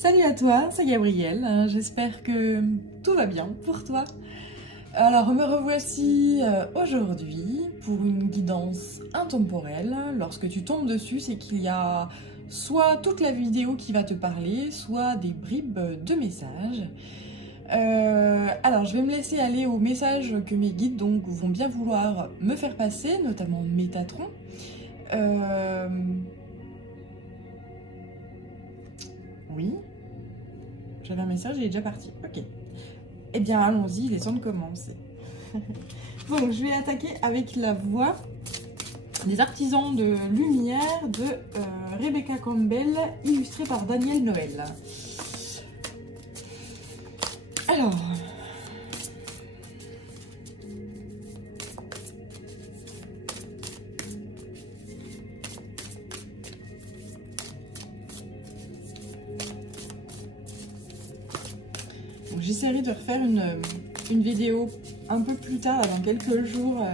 Salut à toi, c'est Gabrielle, j'espère que tout va bien pour toi. Alors me revoici aujourd'hui pour une guidance intemporelle. Lorsque tu tombes dessus, c'est qu'il y a soit toute la vidéo qui va te parler, soit des bribes de messages. Alors je vais me laisser aller aux messages que mes guides donc, vont bien vouloir me faire passer, notamment Métatron. Oui, j'avais un message, il est déjà parti. Ok. Eh bien, allons-y, il est temps de commencer. Donc, je vais attaquer avec la voix des artisans de lumière de Rebecca Campbell, illustrée par Daniel Noël. Alors... j'essaierai de refaire une vidéo un peu plus tard, dans quelques jours,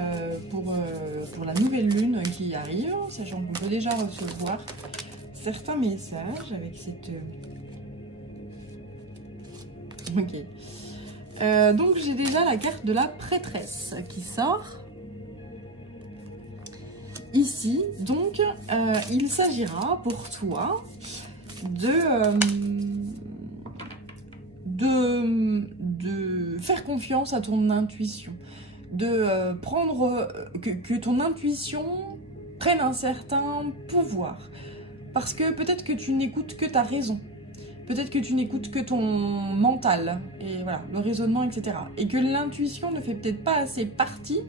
pour la nouvelle lune qui arrive, sachant qu'on peut déjà recevoir certains messages avec cette... Ok. Donc j'ai déjà la carte de la prêtresse qui sort. Ici, donc, il s'agira pour toi de faire confiance à ton intuition, de prendre que ton intuition prenne un certain pouvoir, parce que peut-être que tu n'écoutes que ta raison, peut-être que tu n'écoutes que ton mental et voilà le raisonnement, etc. Et que l'intuition ne fait peut-être pas assez partie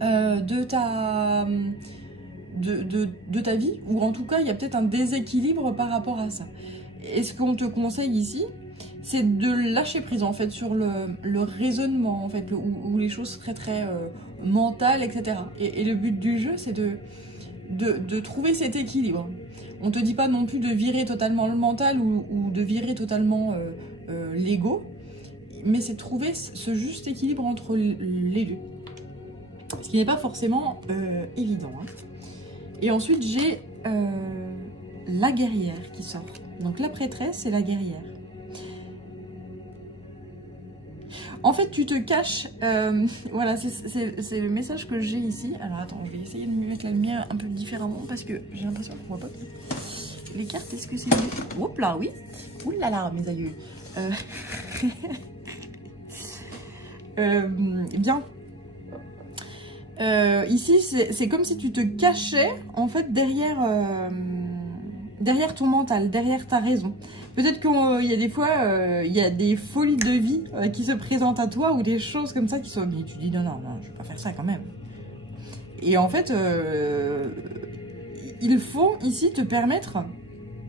de ta vie, ou en tout cas il y a peut-être un déséquilibre par rapport à ça. Et ce qu'on te conseille ici, c'est de lâcher prise en fait sur le raisonnement en fait, où les choses seraient très mentales, etc. Et le but du jeu, c'est de trouver cet équilibre. On te dit pas non plus de virer totalement le mental ou de virer totalement l'ego, mais c'est trouver ce juste équilibre entre les deux. Ce qui n'est pas forcément évident. Hein. Et ensuite, j'ai la guerrière qui sort. Donc la prêtresse et la guerrière. En fait, tu te caches, voilà, c'est le message que j'ai ici. Alors attends, je vais essayer de me mettre la lumière un peu différemment parce que j'ai l'impression qu'on voit pas les cartes. Est-ce que c'est mieux? Oups là, oui. Ouh là là, mes aïeux. Bien. Ici, c'est comme si tu te cachais en fait derrière ton mental, derrière ta raison. Peut-être qu'il y a des fois, il y a des folies de vie qui se présentent à toi ou des choses comme ça qui sont... Mais tu dis non, je vais pas faire ça quand même. Et en fait, il faut ici te permettre...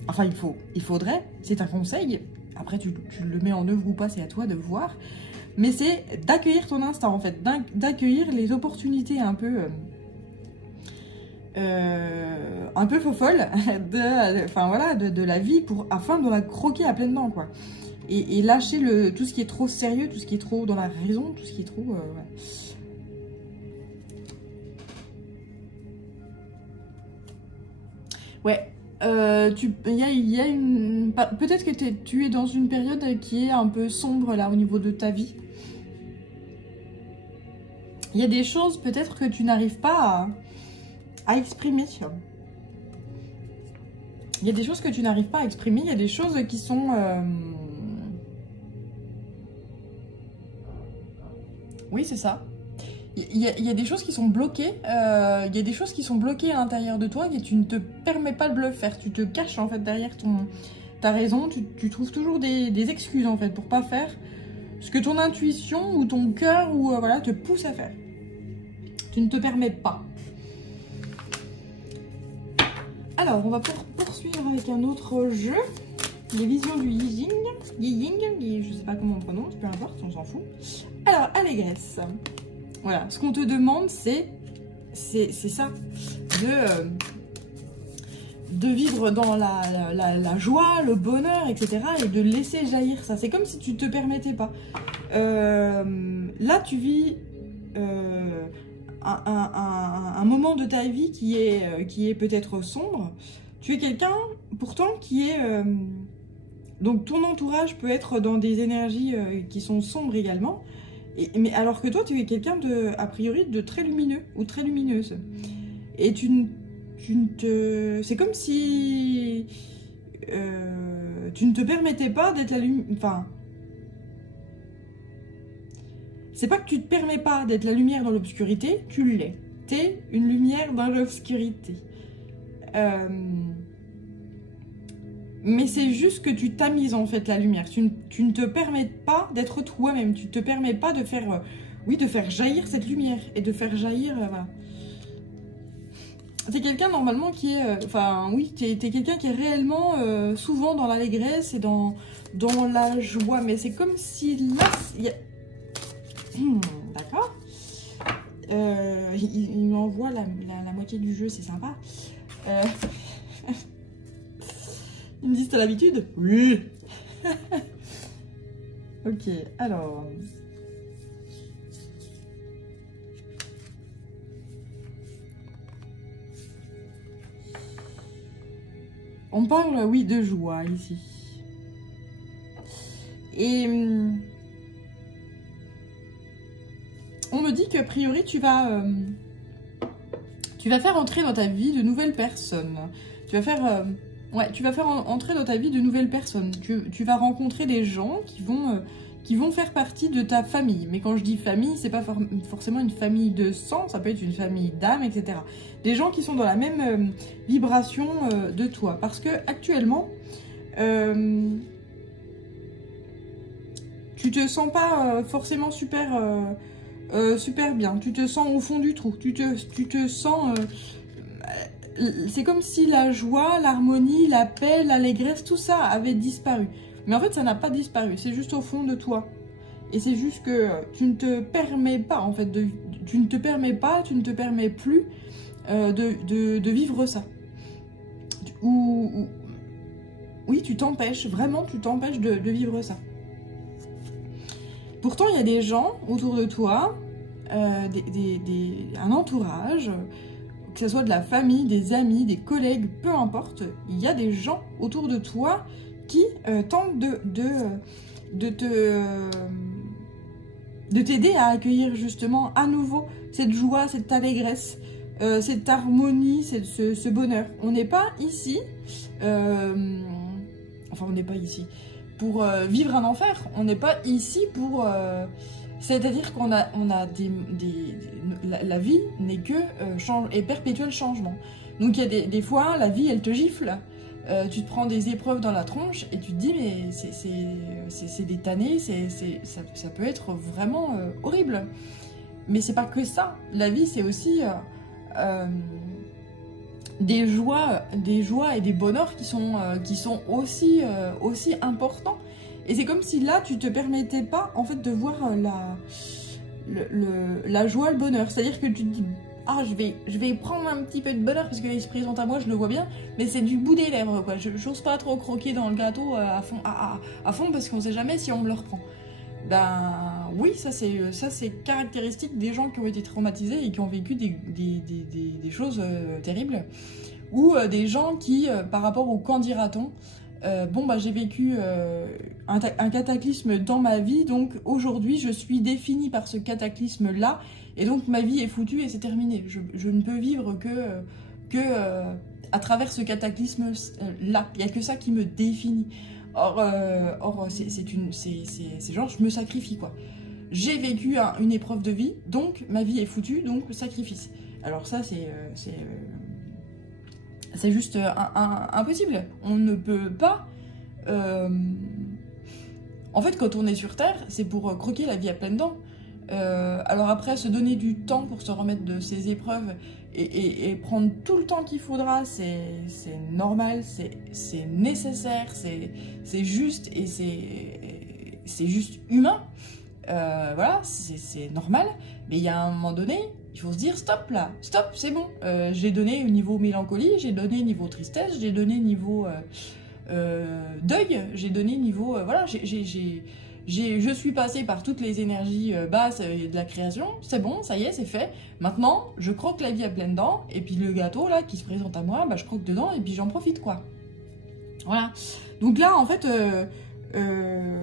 Enfin, il faudrait, c'est un conseil. Après, tu le mets en œuvre ou pas, c'est à toi de voir. Mais c'est d'accueillir ton instinct en fait, d'accueillir les opportunités un peu fofolles de la vie afin de la croquer à pleines dents quoi. Et lâcher tout ce qui est trop sérieux, tout ce qui est trop dans la raison, tout ce qui est trop... Ouais. Peut-être que tu es dans une période qui est un peu sombre là au niveau de ta vie. Il y a des choses peut-être que tu n'arrives pas à exprimer. Il y a des choses que tu n'arrives pas à exprimer. Il y a des choses qui sont... Oui, c'est ça. Il y a des choses qui sont bloquées. Il y a des choses qui sont bloquées à l'intérieur de toi et tu ne te permets pas de le faire. Tu te caches en fait derrière ta raison. Tu trouves toujours des excuses en fait pour pas faire ce que ton intuition ou ton cœur ou voilà te pousse à faire. Tu ne te permets pas. Alors, on va poursuivre avec un autre jeu. Les visions du Ying, je sais pas comment on prononce, peu importe, on s'en fout. Alors, allégresse. Voilà, ce qu'on te demande, c'est ça, de vivre dans la joie, le bonheur, etc. et de laisser jaillir ça. C'est comme si tu ne te permettais pas. Là, tu vis un moment de ta vie qui est peut-être sombre. Tu es quelqu'un, pourtant, qui est Donc ton entourage peut être dans des énergies qui sont sombres également. Mais alors que toi, tu es quelqu'un de, a priori, de très lumineux ou très lumineuse. Et c'est comme si tu ne te permettais pas d'être la lumière. Enfin, c'est pas que tu te permets pas d'être la lumière dans l'obscurité, tu l'es. T'es une lumière dans l'obscurité. Mais c'est juste que tu tamises en fait la lumière. Tu ne te permets pas d'être toi-même. Tu ne te permets pas de faire, oui, de faire jaillir cette lumière et de faire jaillir, voilà. T'es quelqu'un normalement qui est, enfin oui, t'es quelqu'un qui est réellement souvent dans l'allégresse et dans la joie. Mais c'est comme si là, il y a... D'accord. Il m'envoie la moitié du jeu, c'est sympa. Il me dit, t'as l'habitude? Oui. Ok, alors... On parle, oui, de joie ici. Et... on me dit qu'a priori, tu vas faire entrer dans ta vie de nouvelles personnes. Tu vas faire... ouais, tu vas faire entrer dans ta vie de nouvelles personnes. Tu vas rencontrer des gens qui vont faire partie de ta famille. Mais quand je dis famille, c'est pas forcément une famille de sang, ça peut être une famille d'âme, etc. Des gens qui sont dans la même vibration de toi. Parce que actuellement, tu te sens pas forcément super bien. Tu te sens au fond du trou. Tu te sens... c'est comme si la joie, l'harmonie, la paix, l'allégresse, tout ça avait disparu. Mais en fait, ça n'a pas disparu. C'est juste au fond de toi. Et c'est juste que tu ne te permets pas, en fait, tu ne te permets plus de vivre ça. Oui, tu t'empêches, vraiment, tu t'empêches de vivre ça. Pourtant, il y a des gens autour de toi, un entourage... que ce soit de la famille, des amis, des collègues, peu importe, il y a des gens autour de toi qui tentent de t'aider à accueillir justement à nouveau cette joie, cette allégresse, cette harmonie, ce bonheur. On n'est pas ici, enfin on n'est pas ici pour vivre un enfer, on n'est pas ici pour... c'est-à-dire qu'on a la vie n'est que perpétuel changement. Donc il y a des fois, la vie, elle te gifle. Tu te prends des épreuves dans la tronche et tu te dis, mais c'est des tannées, ça peut être vraiment horrible. Mais c'est pas que ça. La vie, c'est aussi des joies et des bonheurs qui sont aussi importants. Et c'est comme si là, tu te permettais pas, en fait, de voir la joie, le bonheur. C'est-à-dire que tu te dis, ah, je vais prendre un petit peu de bonheur parce qu'il se présente à moi, je le vois bien, mais c'est du bout des lèvres, quoi. J'ose pas trop croquer dans le gâteau à fond parce qu'on sait jamais si on me le reprend. Ben oui, ça c'est caractéristique des gens qui ont été traumatisés et qui ont vécu des choses terribles. Ou des gens qui, par rapport au qu'en dira-t-on, bon, bah, j'ai vécu un cataclysme dans ma vie, donc aujourd'hui je suis définie par ce cataclysme-là, et donc ma vie est foutue et c'est terminé. Je ne peux vivre que à travers ce cataclysme-là. Il n'y a que ça qui me définit. Or c'est genre, je me sacrifie, quoi. J'ai vécu une épreuve de vie, donc ma vie est foutue, donc sacrifice. Alors ça, c'est juste impossible. On ne peut pas... En fait, quand on est sur Terre, c'est pour croquer la vie à pleines dents. Alors après, se donner du temps pour se remettre de ces épreuves et prendre tout le temps qu'il faudra, c'est normal, c'est nécessaire, c'est juste et c'est juste humain. Voilà, c'est normal. Mais il y a un moment donné... il faut se dire stop là, stop, c'est bon. J'ai donné au niveau mélancolie, j'ai donné niveau tristesse, j'ai donné niveau deuil, j'ai donné niveau... voilà, je suis passée par toutes les énergies basses de la création, c'est bon, ça y est, c'est fait. Maintenant, je croque la vie à pleines dents, et puis le gâteau là qui se présente à moi, bah, je croque dedans et puis j'en profite, quoi. Voilà. Donc là, en fait,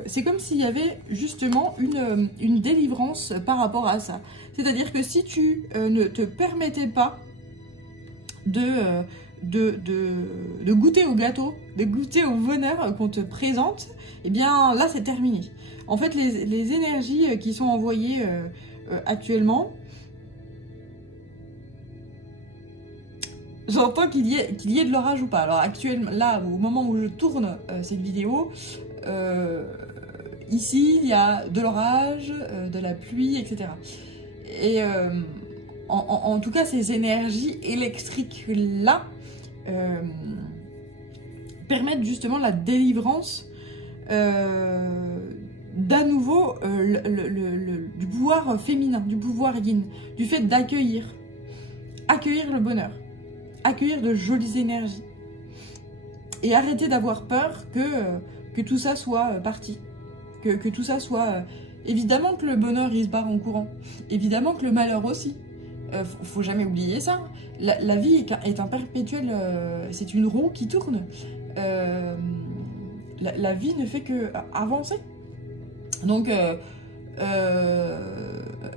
c'est comme s'il y avait justement une délivrance par rapport à ça. C'est-à-dire que si tu ne te permettais pas de goûter au gâteau, de goûter au bonheur qu'on te présente, eh bien là c'est terminé. En fait, les énergies qui sont envoyées actuellement, j'entends qu'il y ait de l'orage ou pas. Alors actuellement, là, au moment où je tourne cette vidéo, ici, il y a de l'orage, de la pluie, etc. Et en tout cas, ces énergies électriques-là permettent justement la délivrance d'à nouveau du pouvoir féminin, du pouvoir yin, du fait d'accueillir le bonheur, accueillir de jolies énergies et arrêter d'avoir peur que tout ça soit parti, que tout ça soit... évidemment que le bonheur il se barre en courant, évidemment que le malheur aussi, faut jamais oublier ça. La vie est un perpétuel, c'est une roue qui tourne. La vie ne fait que avancer. Donc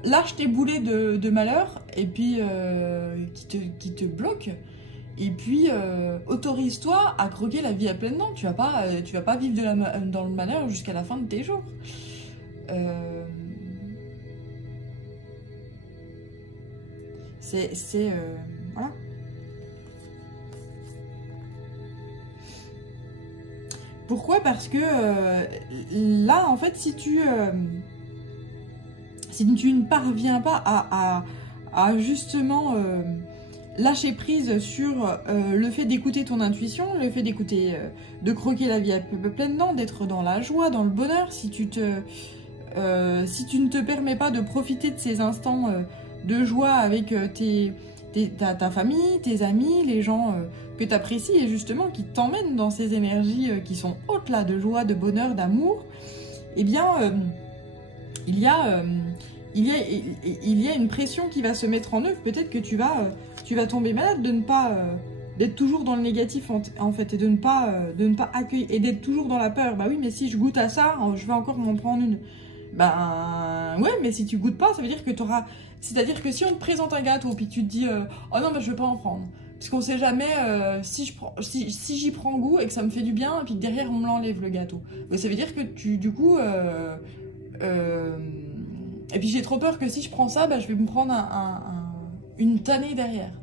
lâche tes boulets de malheur et puis qui te bloquent. Et puis autorise-toi à croquer la vie à pleines dents. Tu vas pas vivre dans le malheur jusqu'à la fin de tes jours. Voilà. Pourquoi? Parce que là, en fait, si tu ne parviens pas à justement lâcher prise sur le fait d'écouter ton intuition, le fait d'écouter, de croquer la vie à pleines dents, d'être dans la joie, dans le bonheur, si tu ne te permets pas de profiter de ces instants de joie avec ta famille, tes amis, les gens que tu apprécies et justement qui t'emmènent dans ces énergies qui sont hautes là, de joie, de bonheur, d'amour, eh bien il y a une pression qui va se mettre en œuvre. Peut-être que tu vas tomber malade de ne pas d'être toujours dans le négatif en fait et de ne pas accueillir et d'être toujours dans la peur. Bah oui, mais si je goûte à ça, je vais encore m'en prendre une. Ben ouais, mais si tu goûtes pas, ça veut dire que tu auras... C'est-à-dire que si on te présente un gâteau puis tu te dis oh non, bah, je vais pas en prendre. Parce qu'on sait jamais si j'y prends goût et que ça me fait du bien et puis que derrière on me l'enlève le gâteau. Donc, ça veut dire que du coup... et puis j'ai trop peur que si je prends ça, bah, je vais me prendre une tannée derrière.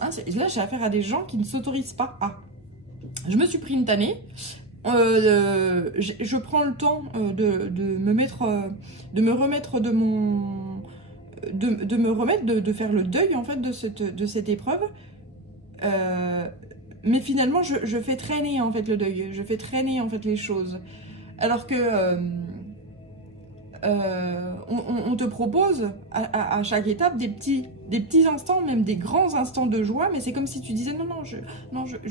Hein, là j'ai affaire à des gens qui ne s'autorisent pas à. Je me suis pris une tannée. Je prends le temps de faire le deuil en fait de cette épreuve. Mais finalement je fais traîner en fait le deuil, je fais traîner en fait les choses. Alors que on te propose à chaque étape des petits instants, même des grands instants de joie, mais c'est comme si tu disais non, je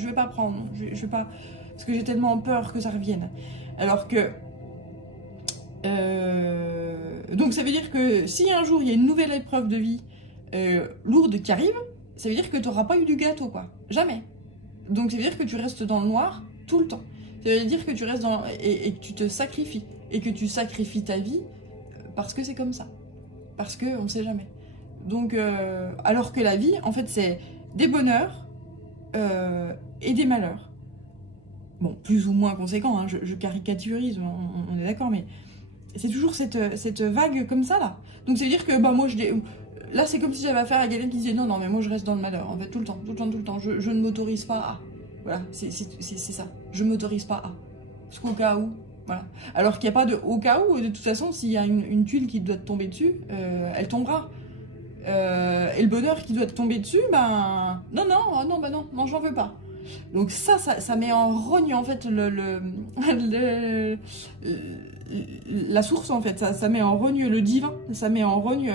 vais pas prendre, je vais pas, parce que j'ai tellement peur que ça revienne. Alors que donc ça veut dire que si un jour il y a une nouvelle épreuve de vie lourde qui arrive, ça veut dire que tu n'auras pas eu du gâteau, quoi. Jamais. Donc ça veut dire que tu restes dans le noir tout le temps. Ça veut dire que tu restes et que tu te sacrifies. Et que tu sacrifies ta vie parce que c'est comme ça. Parce qu'on ne sait jamais. Donc, alors que la vie, en fait, c'est des bonheurs et des malheurs. Bon, plus ou moins conséquents, hein, je caricaturise, on est d'accord, mais c'est toujours cette vague comme ça, là. Donc ça veut dire que, bah, moi, là, c'est comme si j'avais affaire à quelqu'un qui disait non, mais moi, je reste dans le malheur, en fait, tout le temps. Je ne m'autorise pas à. Voilà, c'est ça. Je ne m'autorise pas à. Parce qu'au cas où, voilà. Alors qu'il n'y a pas de au cas où, de toute façon, s'il y a une tuile qui doit te tomber dessus, elle tombera. Et le bonheur qui doit te tomber dessus, ben non, j'en veux pas. Donc ça met en rogne en fait la source en fait, ça met en rogne le divin, ça met en rogne,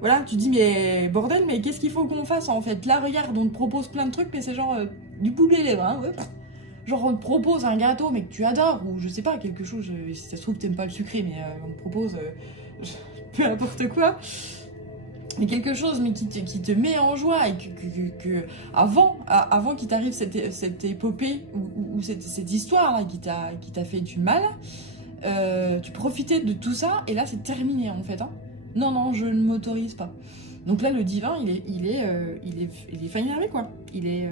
voilà, tu dis mais bordel, mais qu'est-ce qu'il faut qu'on fasse en fait? Là regarde, on te propose plein de trucs, mais c'est genre du poulet lèvres, hein, ouais. Genre on te propose un gâteau mais que tu adores, ou je sais pas, quelque chose, si ça se trouve t'aimes pas le sucré, mais on te propose peu importe quoi. mais quelque chose mais qui te met en joie et avant qu'il t'arrive cette épopée ou cette histoire là qui t'a fait du mal, tu profitais de tout ça et là c'est terminé en fait. Hein. Non, non, je ne m'autorise pas. Donc là le divin il est fin énervé quoi. Il est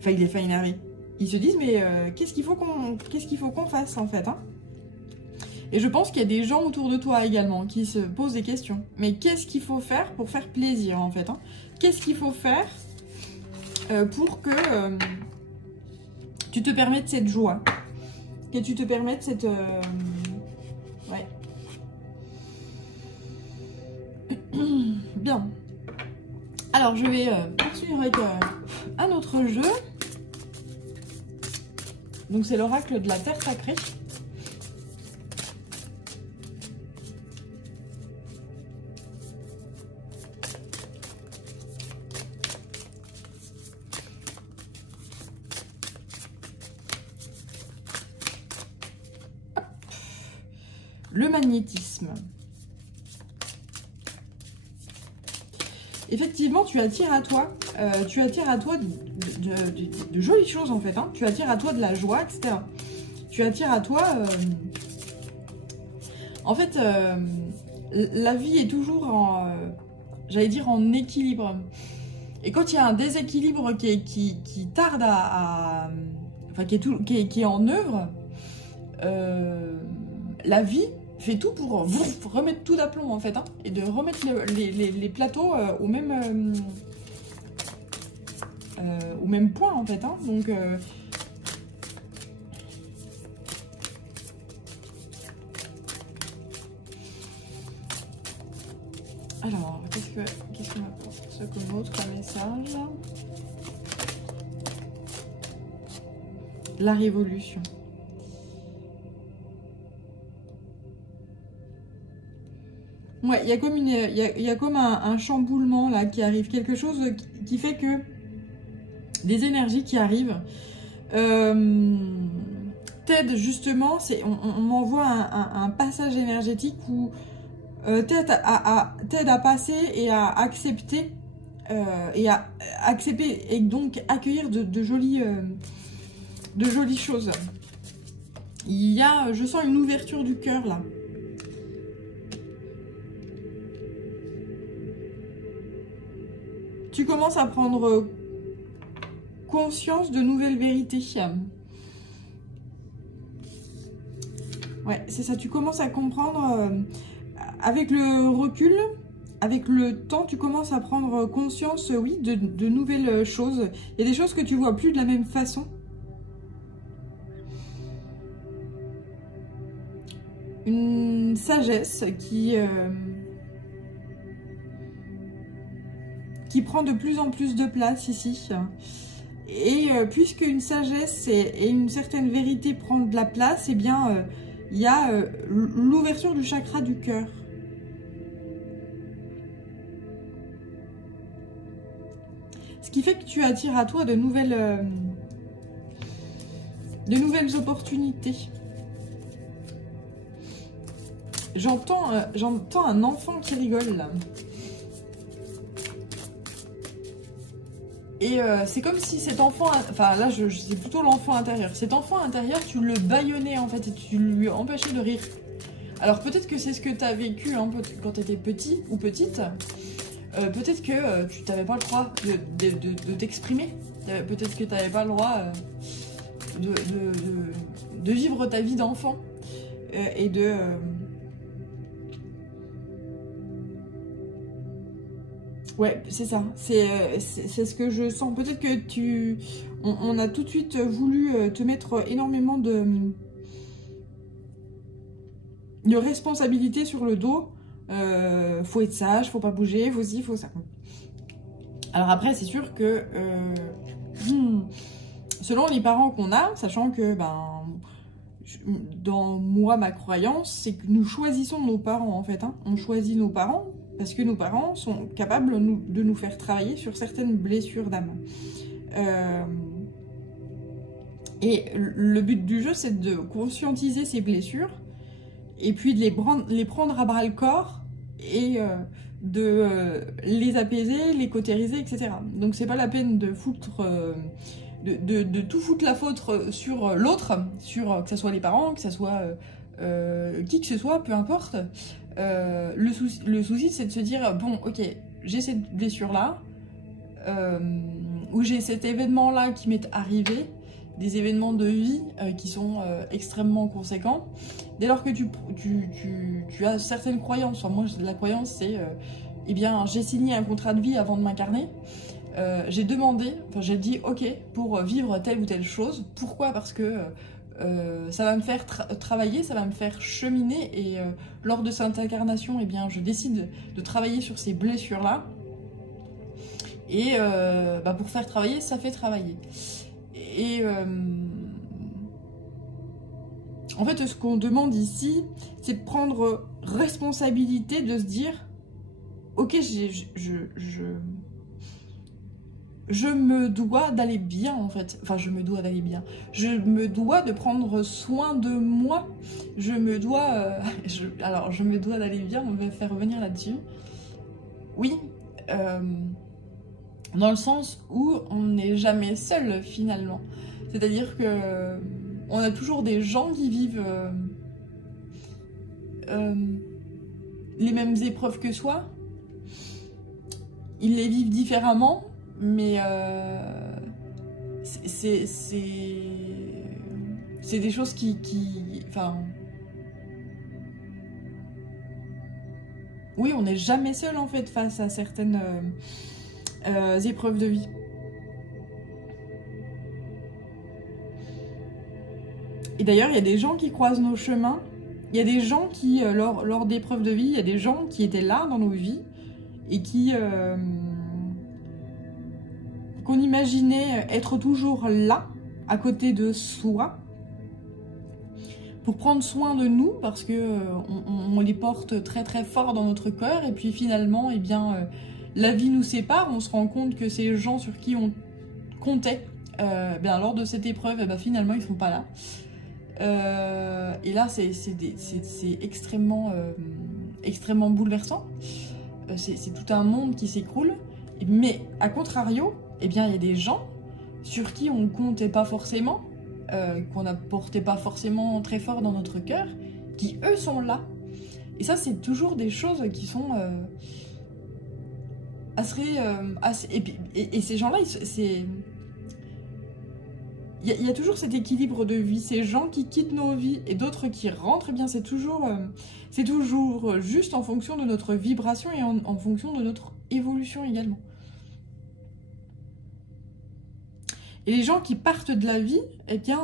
fin énervé. Ils se disent mais qu'est-ce qu'il faut qu'on fasse en fait hein. Et je pense qu'il y a des gens autour de toi également qui se posent des questions. Mais qu'est-ce qu'il faut faire pour faire plaisir en fait hein. Qu'est-ce qu'il faut faire pour que tu te permettes cette joie, que tu te permettes cette... Ouais. Bien. Alors je vais poursuivre avec un autre jeu. Donc c'est l'oracle de la terre sacrée. Le magnétisme. Effectivement, tu attires à toi de jolies choses en fait. Hein. Tu attires à toi de la joie, etc. Tu attires à toi... En fait, la vie est toujours en... j'allais dire en équilibre. Et quand il y a un déséquilibre qui tarde enfin, qui est en œuvre, la vie fait tout pour remettre tout d'aplomb en fait, hein, et de remettre les plateaux au même point en fait. Hein, donc alors qu'est-ce qu'on m'apporte ce comme autre message? La révolution. Ouais, il y a comme un chamboulement là qui arrive, quelque chose qui fait que des énergies qui arrivent t'aident justement, on m'envoie un passage énergétique où t'aide à passer et à accepter et donc accueillir de jolies choses. Je sens une ouverture du cœur là. Tu commences à prendre conscience de nouvelles vérités. Ouais, c'est ça. Tu commences à comprendre avec le recul, avec le temps, tu commences à prendre conscience, oui, de nouvelles choses. Il y a des choses que tu vois plus de la même façon. Une sagesse qui prend de plus en plus de place ici. Et puisque une sagesse et une certaine vérité prennent de la place, eh bien, il y a l'ouverture du chakra du cœur. Ce qui fait que tu attires à toi de nouvelles opportunités. J'entends un enfant qui rigole là. Et c'est comme si cet enfant, enfin là c'est plutôt l'enfant intérieur. Cet enfant intérieur, tu le bâillonnais en fait et tu lui empêchais de rire. Alors peut-être que c'est ce que tu as vécu hein, quand tu étais petit ou petite. Peut-être que tu n'avais pas le droit de t'exprimer. Peut-être que tu n'avais pas le droit de vivre ta vie d'enfant et de... Ouais, c'est ça. C'est ce que je sens. Peut-être que on a tout de suite voulu te mettre énormément de responsabilités sur le dos. Faut être sage, faut pas bouger, faut ci, faut ça. Alors après, c'est sûr que selon les parents qu'on a, sachant que dans ma croyance, c'est que nous choisissons nos parents en fait. Hein. On choisit nos parents. Parce que nos parents sont capables de nous faire travailler sur certaines blessures d'âme. Et le but du jeu, c'est de conscientiser ces blessures et puis de les prendre à bras le corps et les apaiser, les cautériser, etc. Donc c'est pas la peine de foutre... de tout foutre la faute sur l'autre, sur que ce soit les parents, que ce soit qui que ce soit, peu importe. Le souci, c'est de se dire, bon, ok, j'ai cette blessure-là, ou j'ai cet événement-là qui m'est arrivé, des événements de vie qui sont extrêmement conséquents. Dès lors que tu as certaines croyances, enfin, moi la croyance c'est, eh bien j'ai signé un contrat de vie avant de m'incarner, j'ai demandé, enfin j'ai dit ok pour vivre telle ou telle chose. Pourquoi? Parce que ça va me faire travailler, ça va me faire cheminer et lors de cette incarnation, eh bien je décide de travailler sur ces blessures-là. Et pour faire travailler, ça fait travailler. Et en fait, ce qu'on demande ici, c'est de prendre responsabilité, de se dire, ok, je me dois d'aller bien, en fait. Enfin, je me dois d'aller bien. Je me dois de prendre soin de moi. Je me dois... alors, je me dois d'aller bien, on va faire revenir là-dessus. Oui, dans le sens où on n'est jamais seul, finalement. C'est-à-dire que on a toujours des gens qui vivent les mêmes épreuves que soi. Ils les vivent différemment, mais c'est des choses qui enfin, oui, on n'est jamais seul en fait face à certaines épreuves de vie. Et d'ailleurs, il y a des gens qui croisent nos chemins. Il y a des gens qui, lors d'épreuves de vie, il y a des gens qui étaient là dans nos vies et qui qu'on imaginait être toujours là, à côté de soi, pour prendre soin de nous, parce que on les porte très très fort dans notre cœur, et puis finalement, eh bien, la vie nous sépare, on se rend compte que ces gens sur qui on comptait, bien, lors de cette épreuve, finalement, ils ne sont pas là. Et là, c'est extrêmement, extrêmement bouleversant. C'est tout un monde qui s'écroule. Mais à contrario, eh bien, il y a des gens sur qui on ne comptait pas forcément, qu'on n'apportait pas forcément très fort dans notre cœur, qui eux sont là. Et ça, c'est toujours des choses qui sont et ces gens-là, c'est... Il y a toujours cet équilibre de vie, ces gens qui quittent nos vies et d'autres qui rentrent, eh bien c'est toujours juste en fonction de notre vibration et en fonction de notre évolution également. Et les gens qui partent de la vie, eh bien,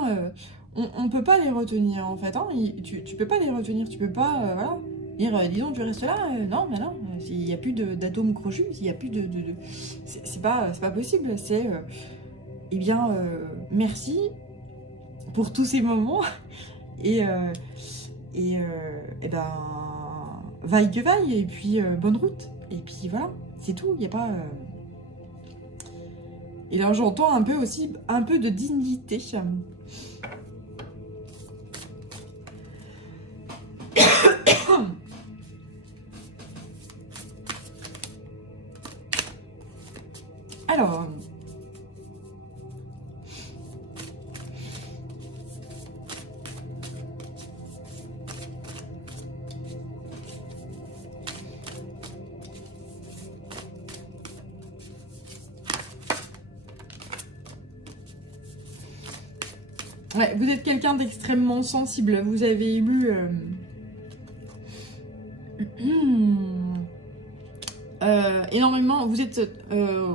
on ne peut pas les retenir en fait. Hein. Tu peux pas les retenir, tu peux pas, voilà, dire, disons, tu restes là, non, mais non, il n'y a plus d'atomes crochus, il n'y a plus de... C'est pas possible, c'est... eh bien, merci pour tous ces moments et ben, vaille que vaille, et puis bonne route, et puis voilà, c'est tout, il n'y a pas... Et là, j'entends un peu aussi, un peu de dignité. Alors... ouais, vous êtes quelqu'un d'extrêmement sensible. Vous avez eu énormément. Vous êtes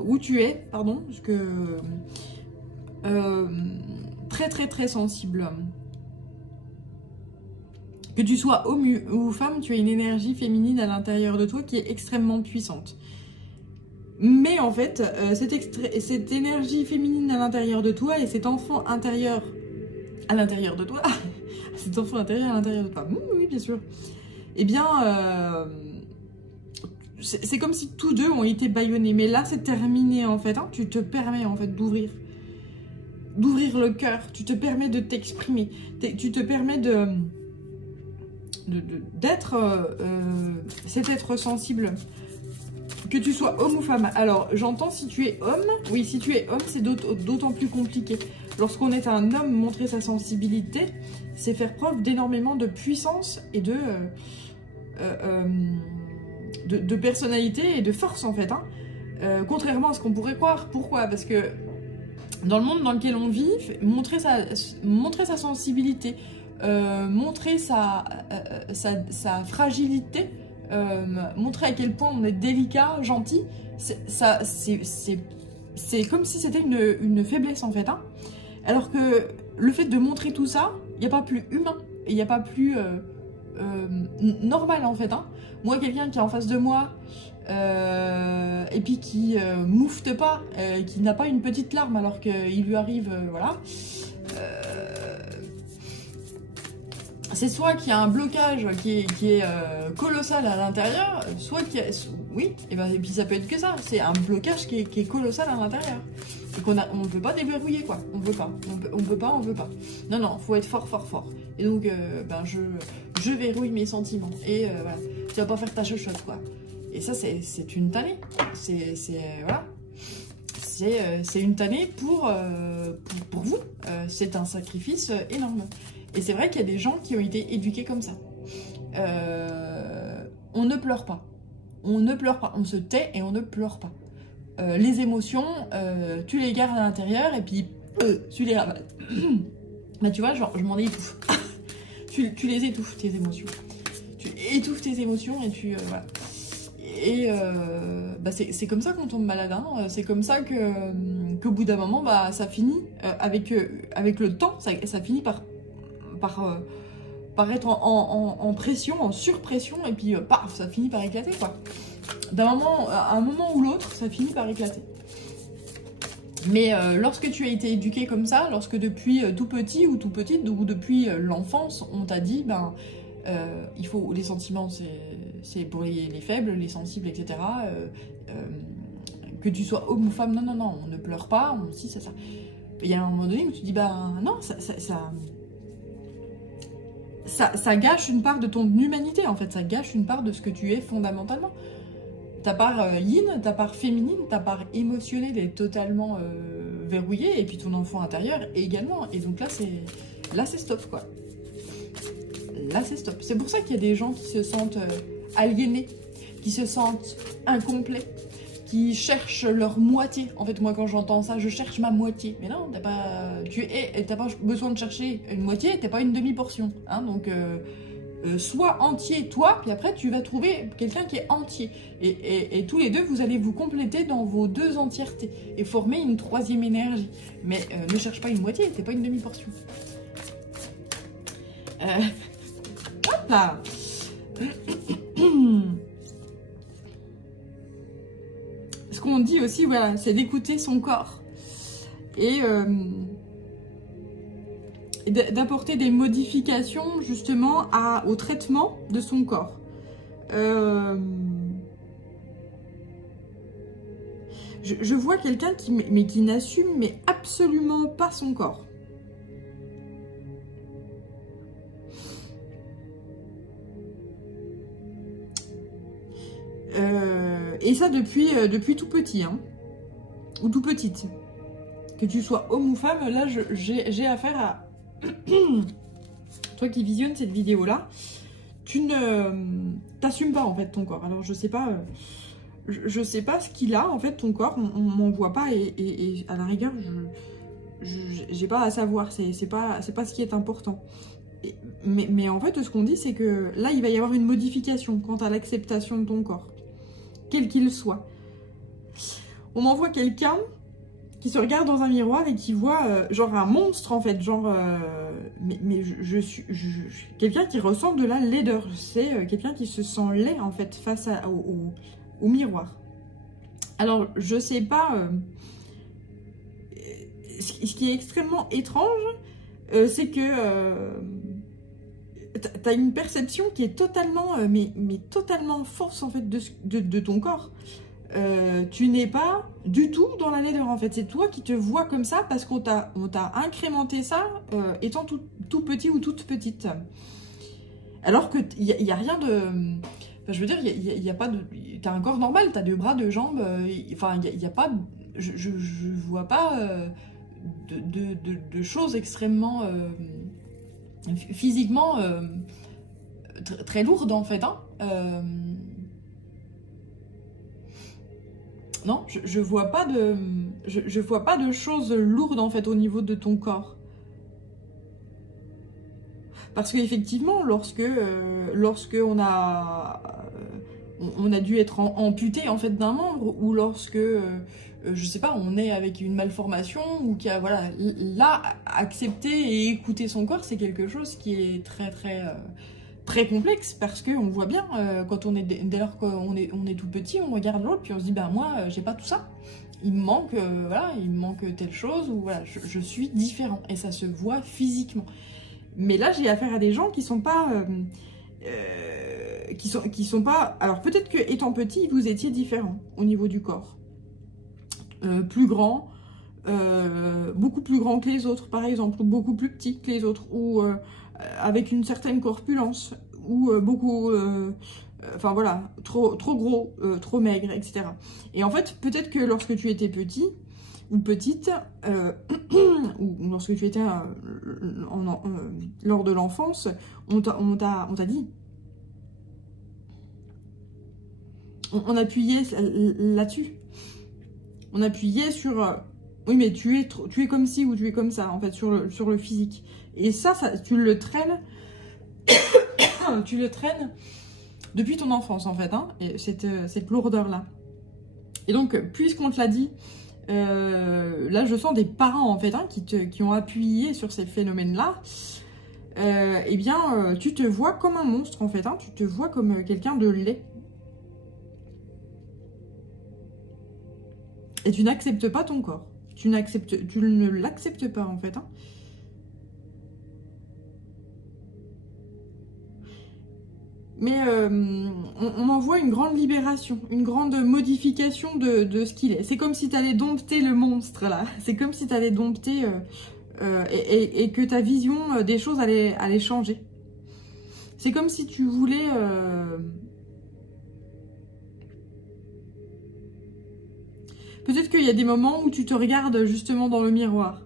où tu es, pardon, parce que très très très sensible. Que tu sois homme ou femme, tu as une énergie féminine à l'intérieur de toi qui est extrêmement puissante. Mais en fait, cette énergie féminine à l'intérieur de toi et cet enfant intérieur à l'intérieur de toi, cet enfant intérieur à l'intérieur de toi, oui, bien sûr, eh bien, c'est comme si tous deux ont été bâillonnés. Mais là, c'est terminé, en fait. Hein. Tu te permets, en fait, d'ouvrir le cœur. Tu te permets de t'exprimer. Tu te permets d'être cet être sensible Que tu sois homme ou femme. Alors, j'entends si tu es homme. Oui, si tu es homme, c'est d'autant plus compliqué. Lorsqu'on est un homme, montrer sa sensibilité, c'est faire preuve d'énormément de puissance et de personnalité et de force, en fait. Hein. Contrairement à ce qu'on pourrait croire. Pourquoi? Parce que dans le monde dans lequel on vit, montrer sa sensibilité, montrer sa fragilité, montrer à quel point on est délicat, gentil, c'est comme si c'était une faiblesse en fait. Hein. Alors que le fait de montrer tout ça, il n'y a pas plus humain, il n'y a pas plus normal en fait. Hein. Moi, quelqu'un qui est en face de moi et puis qui moufte pas, qui n'a pas une petite larme alors qu'il lui arrive, voilà. C'est soit qu'il y a un blocage qui est colossal à l'intérieur, soit qu'il y a... Oui, et puis ça peut être que ça. C'est un blocage qui est colossal à l'intérieur. Et qu'on ne peut pas déverrouiller, quoi. On peut pas. On peut pas. Non, non, faut être fort, fort, fort. Et donc, je verrouille mes sentiments. Et voilà, tu vas pas faire ta chochotte, quoi. Et ça, c'est une tannée. Voilà. C'est une tannée pour vous. C'est un sacrifice énorme. Et c'est vrai qu'il y a des gens qui ont été éduqués comme ça. On ne pleure pas. On ne pleure pas. On se tait et on ne pleure pas. Les émotions, tu les gardes à l'intérieur et puis tu les ravales. Bah tu vois, genre, je m'en étouffe. tu les étouffes, tes émotions. Tu étouffes tes émotions et tu... voilà. Et c'est comme ça qu'on tombe malade. Hein. C'est comme ça qu'au bout d'un moment, ça finit, avec le temps, ça finit par être en pression, en surpression, et puis paf, ça finit par éclater, quoi. À un moment ou l'autre, ça finit par éclater. Mais lorsque tu as été éduqué comme ça, lorsque depuis tout petit ou tout petite, ou depuis l'enfance, on t'a dit, il faut, les sentiments, c'est pour les faibles, les sensibles, etc. Que tu sois homme ou femme, non, on ne pleure pas, ça. Il y a un moment donné où tu dis, non, ça gâche une part de ton humanité, en fait. Ça gâche une part de ce que tu es fondamentalement. Ta part yin, ta part féminine, ta part émotionnelle est totalement verrouillée. Et puis ton enfant intérieur également. Et donc là, c'est stop, quoi. Là, c'est stop. C'est pour ça qu'il y a des gens qui se sentent aliénés, qui se sentent incomplets, qui cherchent leur moitié. En fait, moi, quand j'entends ça, je cherche ma moitié. Mais non, t'as pas besoin de chercher une moitié, t'es pas une demi-portion. Hein, donc, sois entier, toi, puis après, tu vas trouver quelqu'un qui est entier. Et tous les deux, vous allez vous compléter dans vos deux entièretés et former une troisième énergie. Mais ne cherche pas une moitié, t'es pas une demi-portion. Hop là. Ce qu'on dit aussi, voilà, c'est d'écouter son corps et d'apporter des modifications justement au traitement de son corps. Je vois quelqu'un qui n'assume absolument pas son corps. Et ça depuis tout petit, hein, ou tout petite. Que tu sois homme ou femme, là j'ai affaire à... Toi qui visionnes cette vidéo-là, tu ne t'assumes pas en fait ton corps. Alors je sais pas ce qu'il a en fait ton corps, on m'en voit pas et à la rigueur j'ai pas à savoir, c'est pas ce qui est important. Mais en fait ce qu'on dit c'est que là il va y avoir une modification quant à l'acceptation de ton corps. Quel qu'il soit. On m'envoie quelqu'un qui se regarde dans un miroir et qui voit genre un monstre en fait, genre mais je suis quelqu'un qui ressent de la laideur, c'est quelqu'un qui se sent laid en fait face au miroir. Alors je sais pas ce qui est extrêmement étrange, c'est que t'as une perception qui est totalement, mais totalement fausse en fait de ton corps. Tu n'es pas du tout dans la laideur en fait. C'est toi qui te vois comme ça parce qu'on t'a incrémenté ça étant tout petit ou toute petite. Alors qu'il n'y a rien de... Enfin, je veux dire, il y a pas de... T'as un corps normal, t'as 2 bras, 2 jambes, enfin, il y a pas... Je vois pas de choses extrêmement... physiquement très lourdes, en fait, hein. Non, je vois pas de... Je vois pas de choses lourdes, en fait, au niveau de ton corps. Parce qu'effectivement, lorsque on a dû être amputé en fait d'un membre, ou lorsque je sais pas, on est avec une malformation, ou qu'il y a, voilà, là, accepter et écouter son corps, c'est quelque chose qui est très complexe, parce qu'on voit bien, quand dès lors qu'on est tout petit, on regarde l'autre, puis on se dit, ben moi, j'ai pas tout ça. Il me manque, voilà, il me manque telle chose, ou voilà, je suis différent, et ça se voit physiquement. Mais là, j'ai affaire à des gens qui sont pas... qui sont pas... Alors, peut-être que étant petit, vous étiez différent au niveau du corps. Plus grand, beaucoup plus grand que les autres, par exemple, ou beaucoup plus petit que les autres, ou avec une certaine corpulence, ou beaucoup... enfin, voilà, trop gros, trop maigre, etc. Et en fait, peut-être que lorsque tu étais petit... ou petite, ou lorsque tu étais lors de l'enfance, on t'a dit. On appuyait là-dessus. On appuyait sur... oui, mais tu es comme ci ou tu es comme ça, en fait, sur le physique. Et ça, tu le traînes... tu le traînes depuis ton enfance, en fait, hein, et cette lourdeur-là. Et donc, puisqu'on te l'a dit... là, je sens des parents, en fait, hein, qui ont appuyé sur ces phénomènes-là. Eh bien, tu te vois comme un monstre, en fait. Hein, tu te vois comme quelqu'un de laid. Et tu n'acceptes pas ton corps. Tu ne l'acceptes pas, en fait. Hein. Mais on en voit une grande libération, une grande modification de ce qu'il est. C'est comme si tu allais dompter le monstre, là. C'est comme si tu allais dompter et que ta vision des choses allait changer. C'est comme si tu voulais... Peut-être qu'il y a des moments où tu te regardes justement dans le miroir.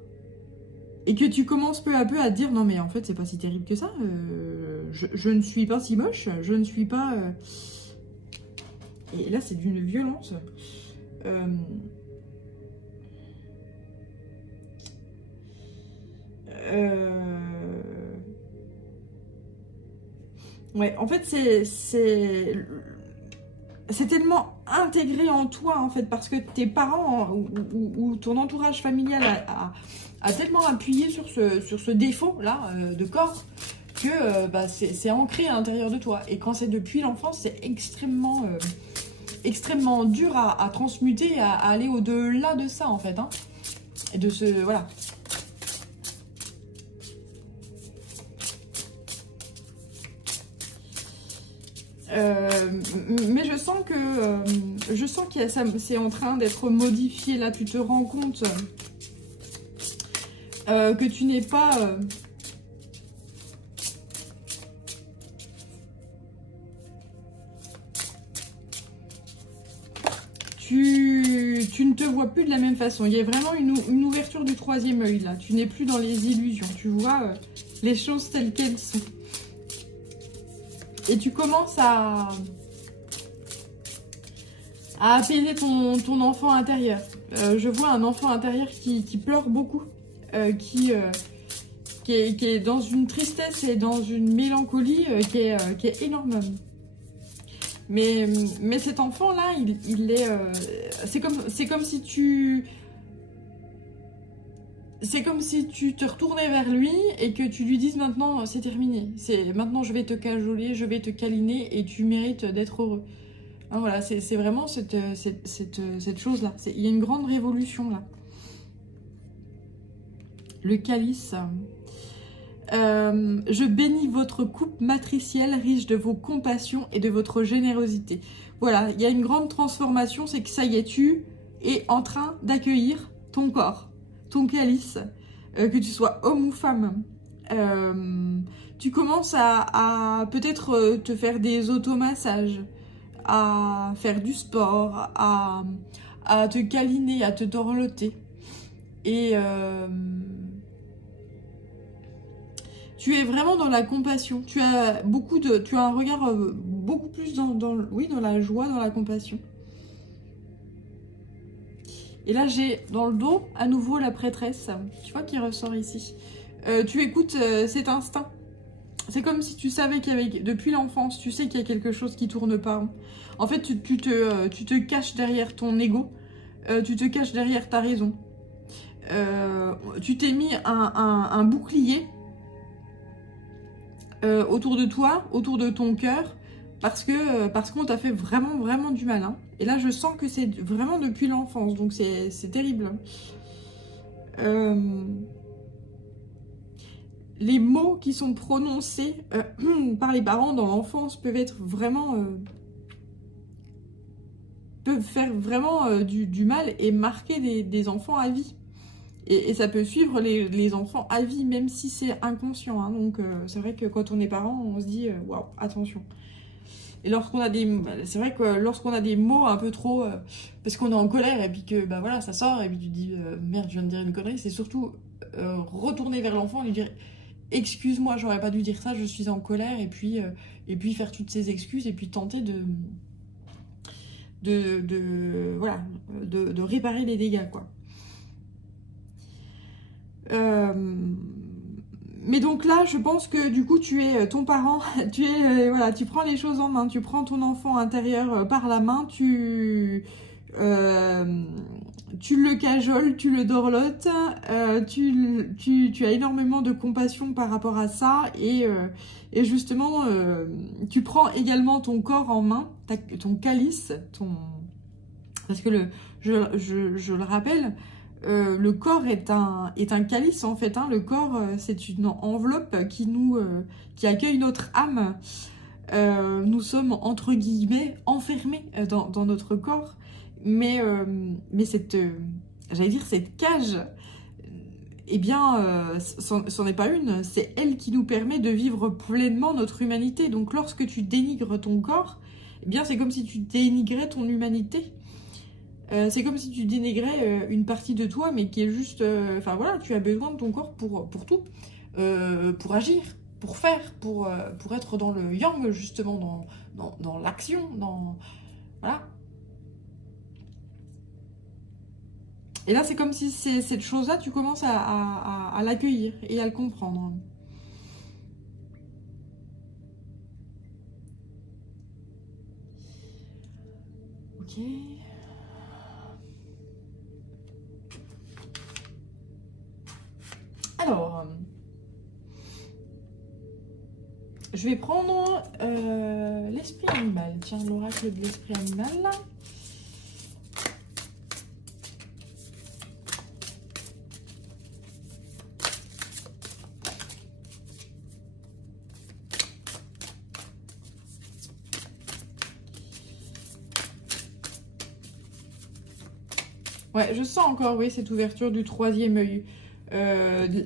Et que tu commences peu à peu à te dire, non mais en fait c'est pas si terrible que ça, je ne suis pas si moche, je ne suis pas... Et là c'est d'une violence. Ouais, en fait c'est tellement intégré en toi, en fait, parce que tes parents ou ton entourage familial a tellement appuyé sur ce défaut-là de corps que bah, c'est ancré à l'intérieur de toi. Et quand c'est depuis l'enfance, c'est extrêmement dur à transmuter, à aller au-delà de ça, en fait. Hein. Et de ce... Voilà. Mais je sens que c'est en train d'être modifié. Là, tu te rends compte que tu n'es pas... tu ne te vois plus de la même façon. Il y a vraiment une ouverture du troisième œil, là. Tu n'es plus dans les illusions. Tu vois les choses telles qu'elles sont. Et tu commences à apaiser ton enfant intérieur. Je vois un enfant intérieur qui pleure beaucoup, qui est dans une tristesse et dans une mélancolie qui est énorme. Mais cet enfant-là, il est... c'est comme si tu... C'est comme si tu te retournais vers lui et que tu lui dises maintenant c'est terminé. Maintenant je vais te cajoler, je vais te câliner et tu mérites d'être heureux. Hein, voilà, c'est vraiment cette chose-là. Il y a une grande révolution là. Le calice. Je bénis votre couple matriciel riche de vos compassions et de votre générosité. Voilà, il y a une grande transformation, c'est que ça y est, tu es en train d'accueillir ton corps. Ton calice, que tu sois homme ou femme, Tu commences à peut-être te faire des automassages, à faire du sport, à te câliner, à te dorloter. Et tu es vraiment dans la compassion. Tu as un regard beaucoup plus oui, dans la joie, dans la compassion. Et là, j'ai dans le dos, à nouveau, la prêtresse, tu vois, qui ressort ici. Tu écoutes cet instinct. C'est comme si tu savais depuis l'enfance, tu sais qu'il y a quelque chose qui tourne pas rond. En fait, tu te caches derrière ton ego, tu te caches derrière ta raison. Tu t'es mis un bouclier autour de toi, autour de ton cœur, parce qu'on t'a fait vraiment, vraiment du mal. Hein. Et là, je sens que c'est vraiment depuis l'enfance, donc c'est terrible. Les mots qui sont prononcés par les parents dans l'enfance peuvent être vraiment... peuvent faire vraiment du mal et marquer des enfants à vie. Et ça peut suivre les enfants à vie, même si c'est inconscient. Hein. Donc c'est vrai que quand on est parent, on se dit « waouh, attention ». Et lorsqu'on a c'est vrai que lorsqu'on a des mots un peu trop... parce qu'on est en colère et puis que bah voilà, ça sort et puis tu te dis « merde, je viens de dire une connerie », c'est surtout retourner vers l'enfant et lui dire « excuse-moi, j'aurais pas dû dire ça, je suis en colère » et puis faire toutes ces excuses et puis tenter voilà, de réparer les dégâts, quoi. Mais donc là, je pense que du coup, tu es ton parent, voilà, tu prends les choses en main, tu prends ton enfant intérieur par la main, tu le cajoles, tu le dorlotes, tu as énormément de compassion par rapport à ça et justement, tu prends également ton corps en main, ton calice, parce que je le rappelle, le corps est un calice en fait. Hein. Le corps, c'est une enveloppe qui accueille notre âme. Nous sommes entre guillemets enfermés dans notre corps, mais j'allais dire cette cage, eh bien, c'en est pas une. C'est elle qui nous permet de vivre pleinement notre humanité. Donc, lorsque tu dénigres ton corps, eh bien, c'est comme si tu dénigrais ton humanité. C'est comme si tu dénigrais une partie de toi, mais qui est juste... Enfin voilà, tu as besoin de ton corps pour tout. Pour agir, pour faire, pour être dans le yang, justement, dans l'action, voilà. Et là, c'est comme si cette chose-là, tu commences à l'accueillir et à le comprendre. Ok... Alors, je vais prendre l'esprit animal. Tiens, l'oracle de l'esprit animal. Ouais, je sens encore, oui, cette ouverture du troisième œil.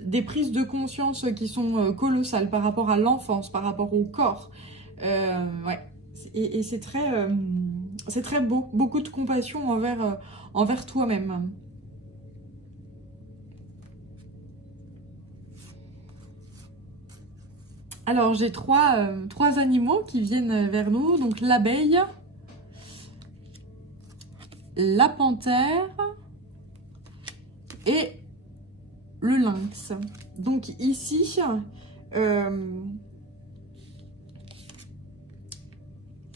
Des prises de conscience qui sont colossales par rapport à l'enfance, par rapport au corps. Ouais. Et c'est très beau. Beaucoup de compassion envers toi-même. Alors, j'ai trois animaux qui viennent vers nous. Donc, l'abeille, la panthère et le lynx. Donc ici,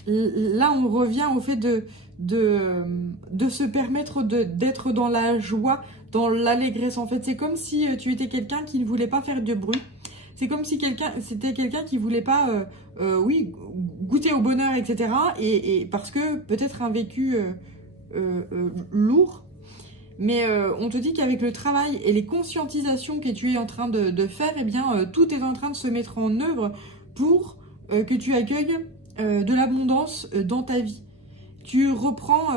là on revient au fait de se permettre d'être dans la joie, dans l'allégresse. En fait, c'est comme si tu étais quelqu'un qui ne voulait pas faire de bruit. C'est comme si c'était quelqu'un qui voulait pas, oui, goûter au bonheur, etc. Et parce que peut-être un vécu lourd. Mais on te dit qu'avec le travail et les conscientisations que tu es en train de faire, eh bien, tout est en train de se mettre en œuvre pour que tu accueilles de l'abondance dans ta vie. Tu reprends,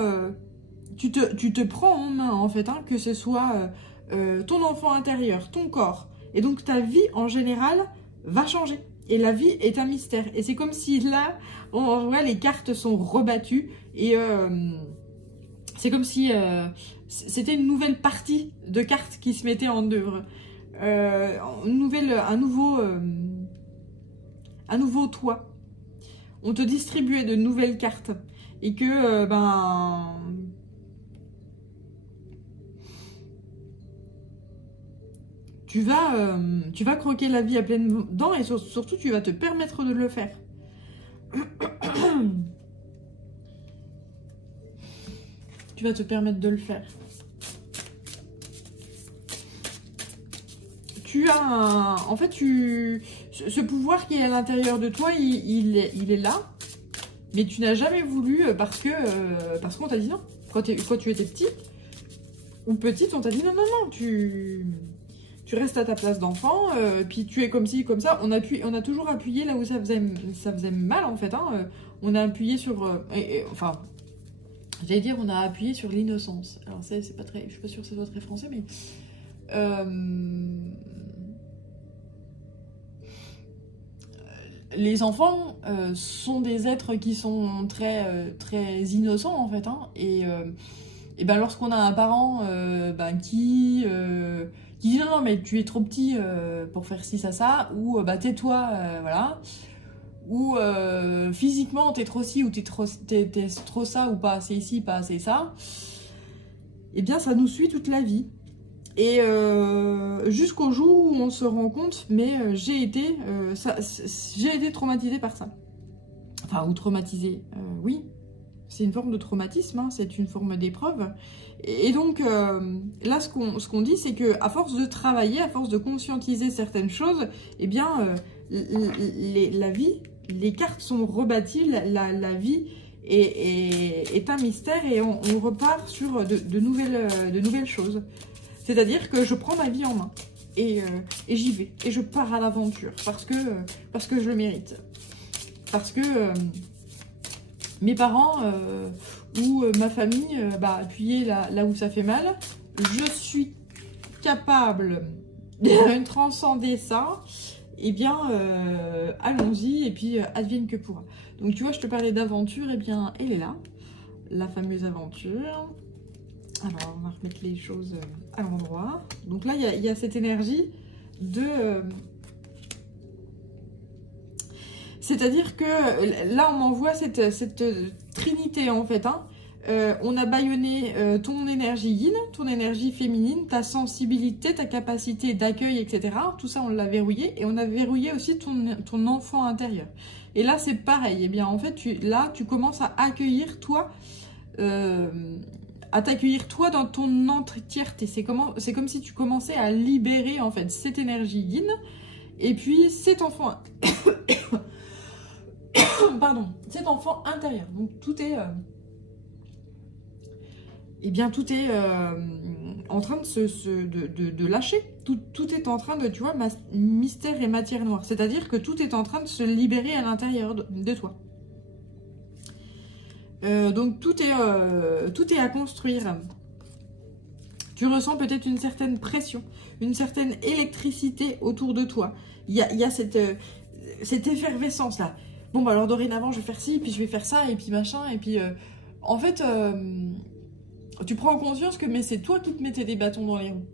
tu te prends en main, en fait, hein, que ce soit ton enfant intérieur, ton corps, Et donc ta vie en général va changer. Et la vie est un mystère. Et c'est comme si là, on voit les cartes sont rebattues. Et c'est comme si c'était une nouvelle partie de cartes qui se mettait en œuvre. Un nouveau toi. On te distribuait de nouvelles cartes. Et que, tu vas croquer la vie à pleines dents et surtout, tu vas te permettre de le faire. Tu vas te permettre de le faire. Tu as en fait, ce pouvoir qui est à l'intérieur de toi, il est là. Mais tu n'as jamais voulu parce qu'on t'a dit non. Quand tu étais petit ou petite, on t'a dit non, non, non, tu restes à ta place d'enfant, puis tu es comme ci, comme ça. On a toujours appuyé là où ça faisait mal en fait. Hein. On a appuyé sur... enfin, j'allais dire, on a appuyé sur l'innocence. Alors c'est pas très... Je suis pas sûre que ce soit très français, mais... les enfants sont des êtres qui sont très innocents en fait, hein, et ben lorsqu'on a un parent qui dit non mais tu es trop petit pour faire ci ça, ou tais-toi, voilà, ou physiquement t'es trop ci ou t'es trop ça, ou pas assez ici, pas assez ça, et bien ça nous suit toute la vie. Et jusqu'au jour où on se rend compte, mais j'ai été traumatisée par ça. Enfin, ou traumatisée, oui. C'est une forme de traumatisme, hein, c'est une forme d'épreuve. Et donc, là, ce qu'on dit, c'est qu'à force de travailler, à force de conscientiser certaines choses, eh bien, la vie, les cartes sont rebâties, la vie est un mystère et on repart sur de nouvelles choses. C'est-à-dire que je prends ma vie en main et j'y vais. Et je pars à l'aventure parce que je le mérite. Parce que mes parents ou ma famille appuyaient là où ça fait mal. Je suis capable de transcender ça. Eh bien, allons-y et puis advienne que pourra. Donc tu vois, je te parlais d'aventure, et bien elle est là. La fameuse aventure. Alors, on va remettre les choses à l'endroit. Donc là, il y a cette énergie de... C'est-à-dire que là, on m'envoie cette trinité, en fait. Hein. On a bâillonné ton énergie yin, ton énergie féminine, ta sensibilité, ta capacité d'accueil, etc. Tout ça, on l'a verrouillé. Et on a verrouillé aussi ton enfant intérieur. Et là, c'est pareil. Eh bien, en fait, tu commences à accueillir, toi... à t'accueillir toi dans ton entièreté. C'est comme si tu commençais à libérer en fait cette énergie yin et puis cet enfant pardon, cet enfant intérieur. Donc tout est en train de lâcher. Tout est en train de, tu vois, mystère et matière noire. C'est-à-dire que tout est en train de se libérer à l'intérieur de toi. Donc tout est à construire. Tu ressens peut-être une certaine pression, une certaine électricité autour de toi. Il y a cette effervescence là. Bon bah alors dorénavant je vais faire ci, puis je vais faire ça, et puis machin, et puis en fait tu prends conscience que mais c'est toi qui te mettais des bâtons dans les roues.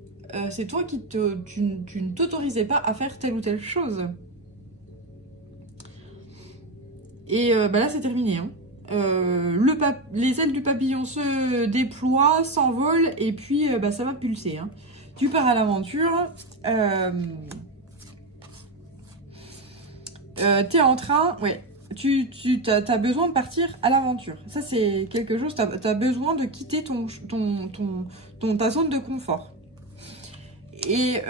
C'est toi qui tu ne t'autorisais pas à faire telle ou telle chose. Et là c'est terminé, hein. Les ailes du papillon se déploient, s'envolent et puis ça va pulser. Hein. Tu pars à l'aventure. T'es en train... Ouais, t'as besoin de partir à l'aventure. Ça, c'est quelque chose... T'as besoin de quitter ta zone de confort. Et...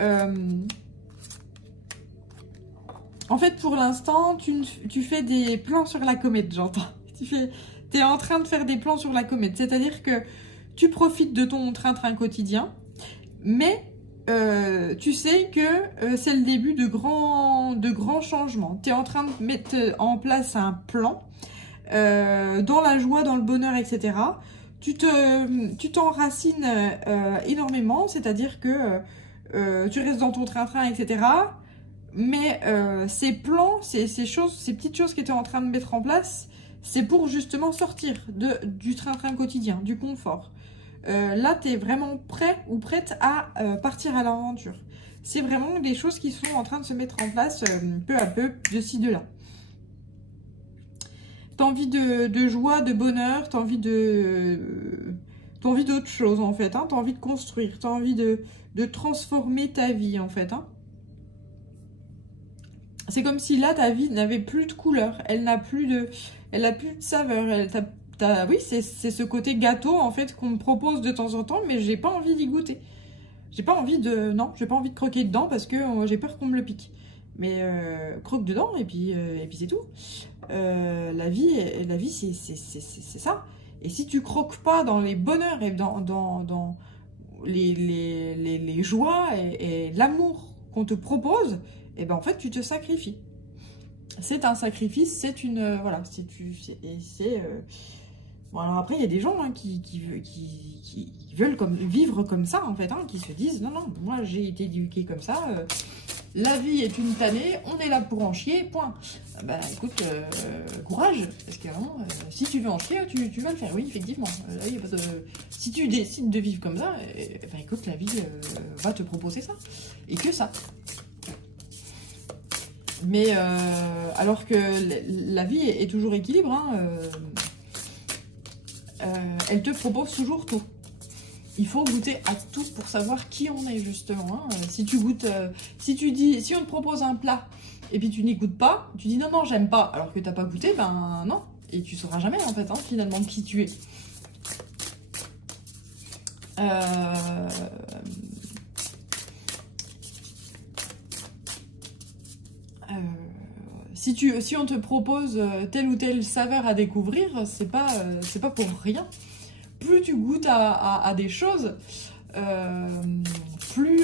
en fait, pour l'instant, tu fais des plans sur la comète, j'entends. Tu es en train de faire des plans sur la comète. C'est-à-dire que tu profites de ton train-train quotidien, mais tu sais que c'est le début de grands changements. Tu es en train de mettre en place un plan dans la joie, dans le bonheur, etc. Tu t'enracines énormément, c'est-à-dire que tu restes dans ton train-train, etc. Mais ces plans, ces petites choses que tu es en train de mettre en place, c'est pour justement sortir du train-train quotidien, du confort. Là, tu es vraiment prêt ou prête à partir à l'aventure. C'est vraiment des choses qui sont en train de se mettre en place peu à peu, de ci, de là. Tu as envie de joie, de bonheur, tu as envie d'autre chose en fait. Hein. Tu as envie de construire, tu as envie de transformer ta vie en fait. Hein. C'est comme si là, ta vie n'avait plus de couleur, elle n'a plus de saveur. Oui, c'est ce côté gâteau en fait qu'on me propose de temps en temps, mais j'ai pas envie d'y goûter. J'ai pas envie de... Non, j'ai pas envie de croquer dedans parce que j'ai peur qu'on me le pique. Mais croque dedans et puis c'est tout. La vie c'est ça. Et si tu croques pas dans les bonheurs et dans les joies et l'amour qu'on te propose, et ben en fait tu te sacrifies. C'est un sacrifice, c'est une... voilà, bon, alors après, il y a des gens hein, qui veulent vivre comme ça, en fait, hein, qui se disent, non, non, moi j'ai été éduquée comme ça, la vie est une tannée, on est là pour en chier, point. Bah écoute, courage, parce que si tu veux en chier, tu vas le faire, oui, effectivement. Là, y a pas de... Si tu décides de vivre comme ça, bah écoute, la vie va te proposer ça, et que ça. Mais alors que la vie est toujours équilibre, hein, elle te propose toujours tout. Il faut goûter à tout pour savoir qui on est justement. Hein. Si tu goûtes, si on te propose un plat et puis tu n'y goûtes pas, tu dis non non j'aime pas, alors que t'as pas goûté, ben non, et tu sauras jamais en fait hein, finalement qui tu es. Si on te propose telle ou telle saveur à découvrir, c'est pas pour rien. Plus tu goûtes à des choses, plus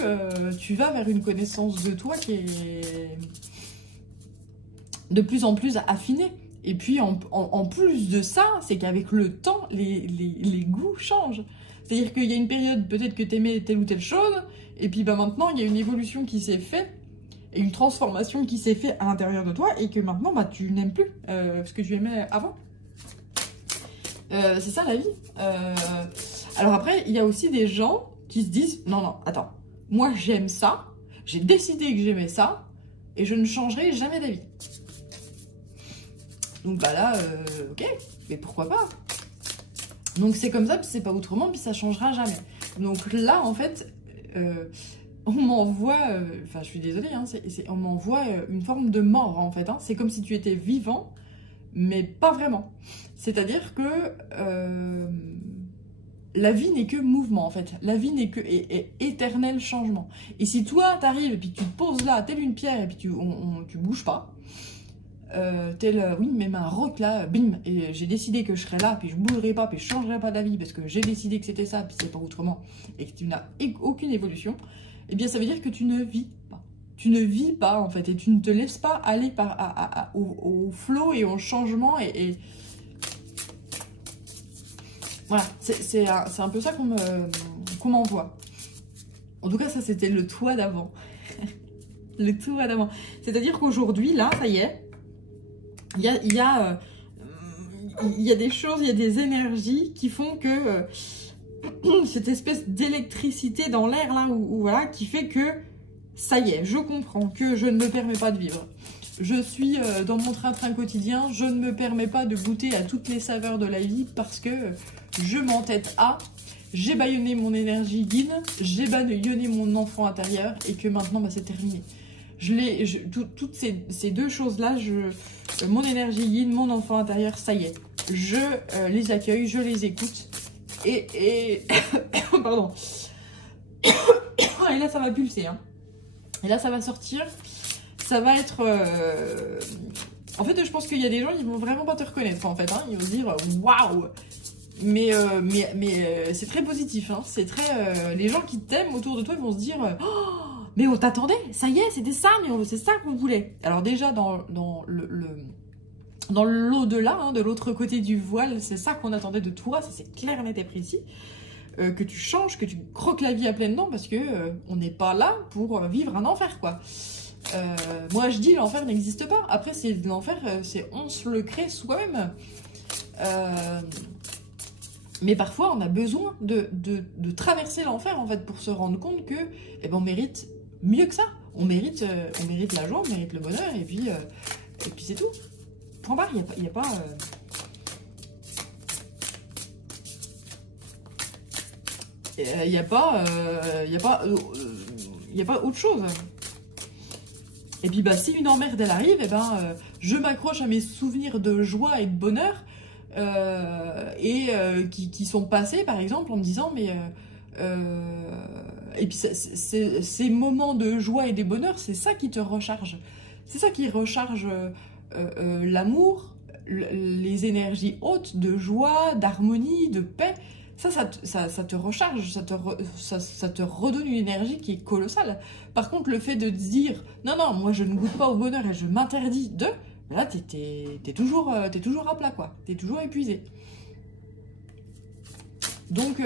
tu vas vers une connaissance de toi qui est de plus en plus affinée. Et puis en plus de ça, c'est qu'avec le temps, les goûts changent. C'est-à-dire qu'il y a une période, peut-être que tu aimais telle ou telle chose, et puis bah, maintenant, il y a une évolution qui s'est faite, et une transformation qui s'est faite à l'intérieur de toi, et que maintenant, bah, tu n'aimes plus ce que tu aimais avant. C'est ça la vie. Alors après, il y a aussi des gens qui se disent, non, non, attends, moi j'aime ça, j'ai décidé que j'aimais ça, et je ne changerai jamais d'avis. Donc bah là, ok, mais pourquoi pas? Donc c'est comme ça, puis c'est pas autrement, puis ça changera jamais. Donc là, en fait, on m'envoie, enfin je suis désolée, hein, on m'envoie une forme de mort en fait. Hein. C'est comme si tu étais vivant, mais pas vraiment. C'est-à-dire que la vie n'est que mouvement en fait. La vie n'est que éternel changement. Et si toi t'arrives et puis tu te poses là, telle une pierre, et puis tu bouges pas, oui, même un roc là, bim, et j'ai décidé que je serais là, puis je bougerai pas, puis je changerai pas d'avis parce que j'ai décidé que c'était ça, puis c'est pas autrement, et que tu n'as aucune évolution, eh bien ça veut dire que tu ne vis pas. Tu ne vis pas en fait, et tu ne te laisses pas aller au flot et au changement, et voilà, c'est un peu ça qu'on m'envoie. En tout cas, ça c'était le toi d'avant. Le toi d'avant. C'est-à-dire qu'aujourd'hui, là, ça y est, il y a des choses, il y a des énergies qui font que cette espèce d'électricité dans l'air là, voilà, qui fait que ça y est, je comprends que je ne me permets pas de vivre. Je suis dans mon train-train quotidien, je ne me permets pas de goûter à toutes les saveurs de la vie parce que je m'entête à, j'ai bâillonné mon énergie guide, j'ai bâillonné mon enfant intérieur et que maintenant bah, c'est terminé. Toutes ces deux choses-là, mon énergie guide, mon enfant intérieur, ça y est. Je les accueille, je les écoute. Et pardon. Et là, ça va pulser. Hein. Et là, ça va sortir. Ça va être... En fait, je pense qu'il y a des gens, ils vont vraiment pas te reconnaître, en fait. Hein. Ils vont se dire, waouh! Mais c'est très positif. Hein. C'est très... les gens qui t'aiment autour de toi, ils vont se dire... Oh, mais on t'attendait, ça y est, c'était ça, mais c'est ça qu'on voulait. Alors déjà, dans l'au-delà, hein, de l'autre côté du voile, c'est ça qu'on attendait de toi, ça c'est clair, net et précis. que tu changes, que tu croques la vie à pleines dents, parce que on n'est pas là pour vivre un enfer, quoi. Moi, je dis l'enfer n'existe pas. Après, c'est l'enfer, c'est on se le crée soi-même. Mais parfois, on a besoin de traverser l'enfer, en fait, pour se rendre compte que, eh ben, on mérite mieux que ça. On mérite la joie, on mérite le bonheur, et puis c'est tout. Point barre, il n'y a pas... Il n'y a pas autre chose. Et puis, bah, si une emmerde, elle arrive, et ben, je m'accroche à mes souvenirs de joie et de bonheur, qui sont passés, par exemple, en me disant, mais... et puis, ces moments de joie et de bonheur, c'est ça qui te recharge. C'est ça qui recharge l'amour, les énergies hautes de joie, d'harmonie, de paix. Ça te recharge, ça te redonne une énergie qui est colossale. Par contre, le fait de te dire « Non, non, moi je ne goûte pas au bonheur et je m'interdis de... » Là, t'es toujours à plat, quoi. T'es toujours épuisé. Donc,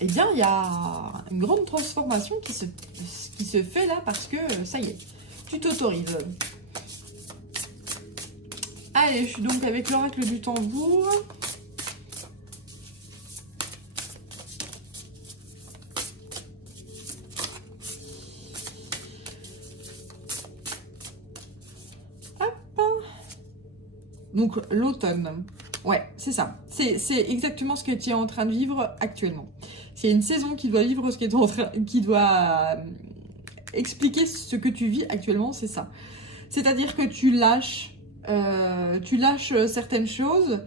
eh bien, il y a une grande transformation qui se fait là parce que, ça y est, tu t'autorises. Allez, je suis donc avec l'oracle du tambour. Donc, l'automne. Ouais, c'est ça. C'est exactement ce que tu es en train de vivre actuellement. C'est une saison qui doit vivre ce que tu es en train... qui doit expliquer ce que tu vis actuellement, c'est ça. C'est-à-dire que tu lâches certaines choses,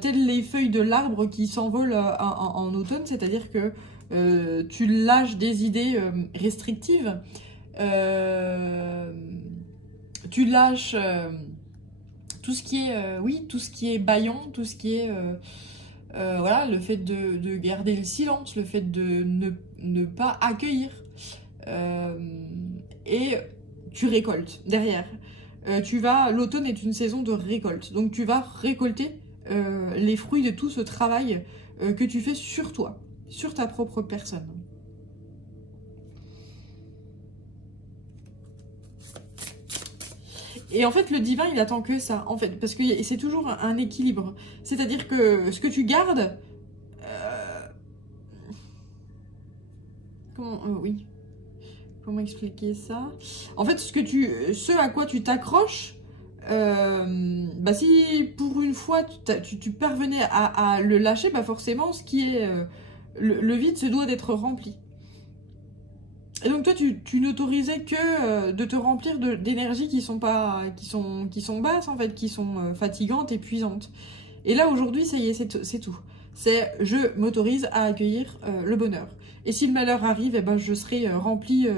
telles les feuilles de l'arbre qui s'envolent en automne, c'est-à-dire que tu lâches des idées restrictives, tu lâches... tout ce qui est, tout ce qui est bâillant, tout ce qui est, voilà, le fait de garder le silence, le fait de ne pas accueillir, et tu récoltes derrière. L'automne est une saison de récolte, donc tu vas récolter les fruits de tout ce travail que tu fais sur toi, sur ta propre personne. Et en fait, le divin, il attend que ça, en fait, parce que c'est toujours un équilibre. C'est-à-dire que ce que tu gardes... oui. Comment expliquer ça? En fait, ce à quoi tu t'accroches, bah si pour une fois tu parvenais à le lâcher, bah forcément, ce qui est... le vide se doit d'être rempli. Et donc toi, tu n'autorisais que de te remplir d'énergies qui sont basses, en fait, qui sont fatigantes, épuisantes. Et là, aujourd'hui, ça y est, c'est tout. C'est je m'autorise à accueillir le bonheur. Et si le malheur arrive, eh ben, je serai remplie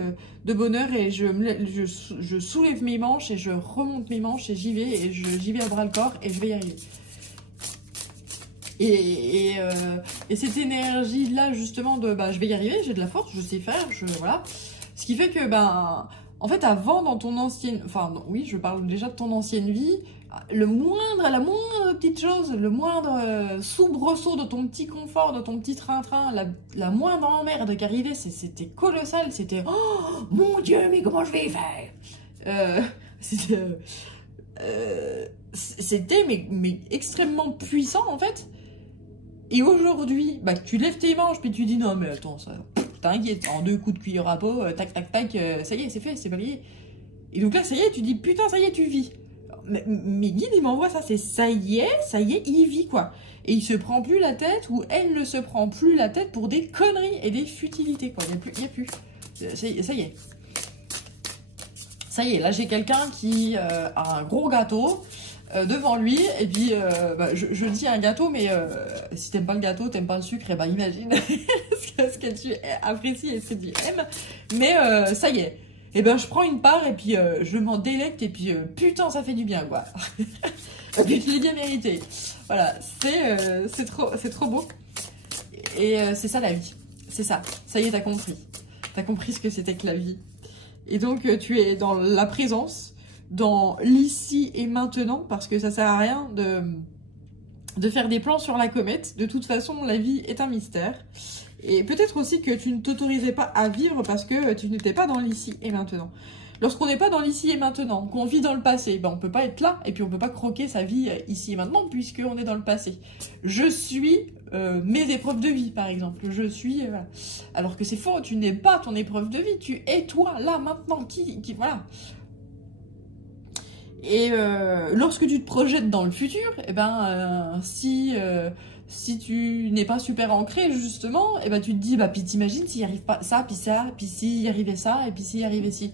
de bonheur et je soulève mes manches et je remonte mes manches et j'y vais à bras-le-corps et je vais y arriver. Et cette énergie-là, justement, de je vais y arriver, j'ai de la force, je sais faire, voilà. Ce qui fait que, en fait, avant, dans ton ancienne... Enfin, non, oui, je parle déjà de ton ancienne vie, la moindre petite chose, le moindre soubresaut de ton petit confort, de ton petit train-train, la moindre emmerde qui arrivait, c'était colossal, c'était « Oh, mon Dieu, mais comment je vais y faire ?» C'était mais extrêmement puissant, en fait. Et aujourd'hui, tu lèves tes manches, puis tu dis, non, mais attends, ça, t'inquiète, en 2 coups de cuillère à peau, tac, tac, tac, ça y est, c'est fait, c'est balayé. Et donc là, ça y est, tu dis, putain, ça y est, tu vis. Mes guides, ils m'envoient ça, c'est ça y est, il vit, quoi. Et il se prend plus la tête, ou elle ne se prend plus la tête pour des conneries et des futilités, quoi. Il y a plus. Ça y est. Ça y est, là, j'ai quelqu'un qui a un gros gâteau, devant lui, et puis je dis un gâteau, mais si t'aimes pas le gâteau, t'aimes pas le sucre, et imagine ce que tu apprécies et ce que tu aimes, mais ça y est, et je prends une part, et puis je m'en délecte, et puis putain, ça fait du bien, quoi. Et puis je l'ai bien mérité. Voilà, c'est trop beau, et c'est ça la vie, c'est ça y est, t'as compris ce que c'était que la vie, et donc tu es dans la présence, dans l'ici et maintenant, parce que ça sert à rien de faire des plans sur la comète. De toute façon, la vie est un mystère. Et peut-être aussi que tu ne t'autorisais pas à vivre parce que tu n'étais pas dans l'ici et maintenant. Lorsqu'on n'est pas dans l'ici et maintenant, qu'on vit dans le passé, ben on peut pas être là et puis on peut pas croquer sa vie ici et maintenant puisqu'on est dans le passé. Je suis mes épreuves de vie, par exemple. Je suis... voilà. Alors que c'est faux, tu n'es pas ton épreuve de vie, tu es toi, là, maintenant, voilà. Et lorsque tu te projettes dans le futur, eh ben, si tu n'es pas super ancré, justement, eh ben, tu te dis, bah, puis t'imagines s'il n'y arrive pas ça, puis s'il y arrivait ça, et puis s'il y arrivait ci.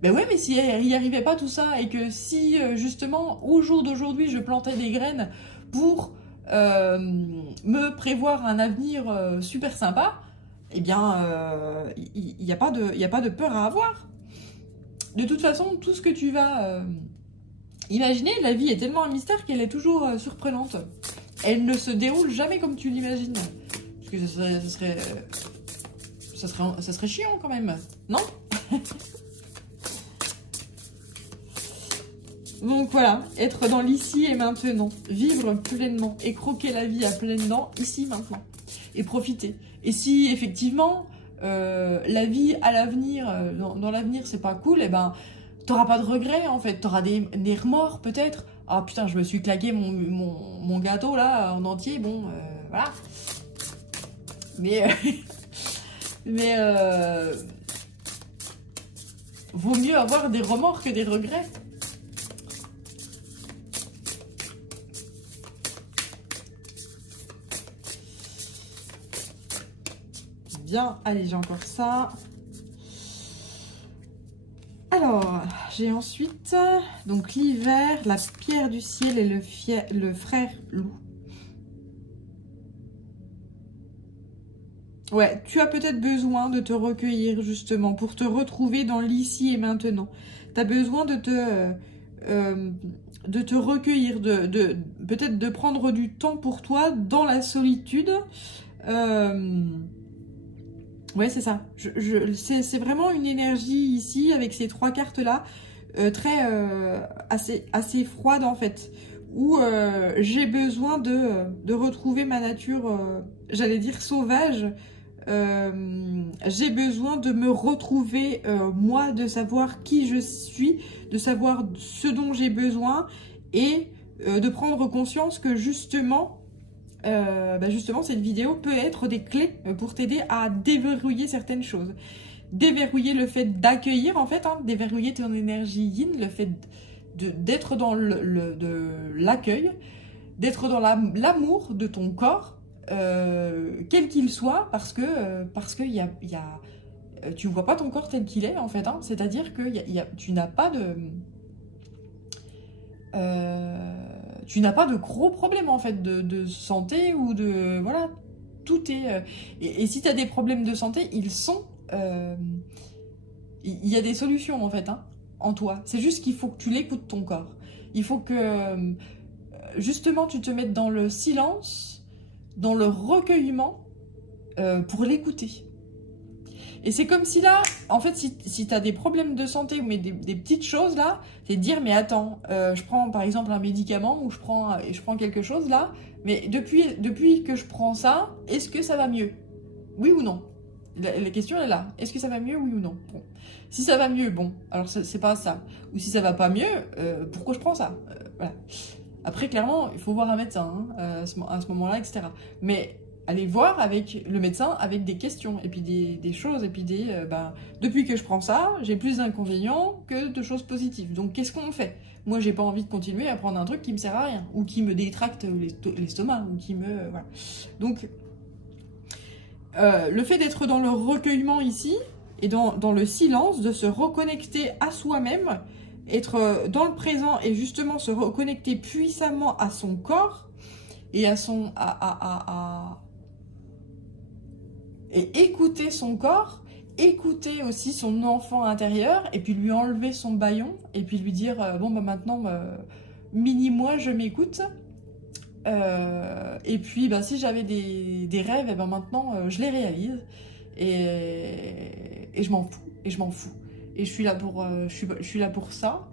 Ben ouais, mais s'il n'y arrivait pas tout ça, et que si, justement, au jour d'aujourd'hui, je plantais des graines pour me prévoir un avenir super sympa, eh bien, il n'y a pas de peur à avoir. De toute façon, tout ce que tu vas imaginer, la vie est tellement un mystère qu'elle est toujours surprenante. Elle ne se déroule jamais comme tu l'imagines. Parce que ça serait chiant quand même, non? Donc voilà, être dans l'ici et maintenant, vivre pleinement et croquer la vie à pleines dents, ici, maintenant, et profiter. Et si effectivement, la vie à l'avenir, dans l'avenir, c'est pas cool, eh ben, t'auras pas de regrets en fait, t'auras des remords peut-être. Ah putain, je me suis claqué mon gâteau là en entier, bon, voilà. Mais, vaut mieux avoir des remords que des regrets. Bien, allez, j'ai encore ça. Alors, j'ai ensuite, donc l'hiver, la pierre du ciel et le frère loup. Ouais, tu as peut-être besoin de te recueillir justement pour te retrouver dans l'ici et maintenant. Tu as besoin de te recueillir, peut-être de prendre du temps pour toi dans la solitude. Ouais, c'est ça. C'est vraiment une énergie ici, avec ces trois cartes-là, assez froide en fait, où j'ai besoin de retrouver ma nature, j'allais dire sauvage. J'ai besoin de me retrouver, moi, de savoir qui je suis, de savoir ce dont j'ai besoin, et de prendre conscience que justement cette vidéo peut être des clés pour t'aider à déverrouiller certaines choses. Déverrouiller le fait d'accueillir, en fait, hein, déverrouiller ton énergie yin, le fait d'être dans l'accueil, d'être dans l'amour de ton corps, quel qu'il soit, parce que tu vois pas ton corps tel qu'il est, en fait, hein, c'est-à-dire que tu n'as pas de... tu n'as pas de gros problèmes en fait de santé ou de... Voilà, tout est... et si tu as des problèmes de santé, ils sont... il y a des solutions en fait, hein, en toi. C'est juste qu'il faut que tu l'écoutes ton corps. Il faut que justement tu te mettes dans le silence, dans le recueillement pour l'écouter. Et c'est comme si là, en fait, si tu as des problèmes de santé ou des petites choses là, c'est de dire, mais attends, je prends par exemple un médicament ou je prends quelque chose là, mais depuis que je prends ça, est-ce que ça va mieux? Oui ou non? La question elle est là. Est-ce que ça va mieux, oui ou non? Bon. Si ça va mieux, bon, alors c'est pas ça. Ou si ça va pas mieux, pourquoi je prends ça? Voilà. Après, clairement, il faut voir un médecin hein, à ce moment-là, etc. Mais... aller voir avec le médecin avec des questions et puis des choses et puis depuis que je prends ça, j'ai plus d'inconvénients que de choses positives. Donc qu'est-ce qu'on fait? Moi, j'ai pas envie de continuer à prendre un truc qui me sert à rien ou qui me détracte l'estomac ou qui me voilà. Donc le fait d'être dans le recueillement ici et dans le silence, de se reconnecter à soi-même, être dans le présent et justement se reconnecter puissamment à son corps et à son et écouter son corps, écouter aussi son enfant intérieur, et puis lui enlever son bâillon, et puis lui dire, bon bah maintenant, mini-moi, je m'écoute, et puis si j'avais des rêves, et ben maintenant, je les réalise, et je m'en fous, et je suis là pour ça,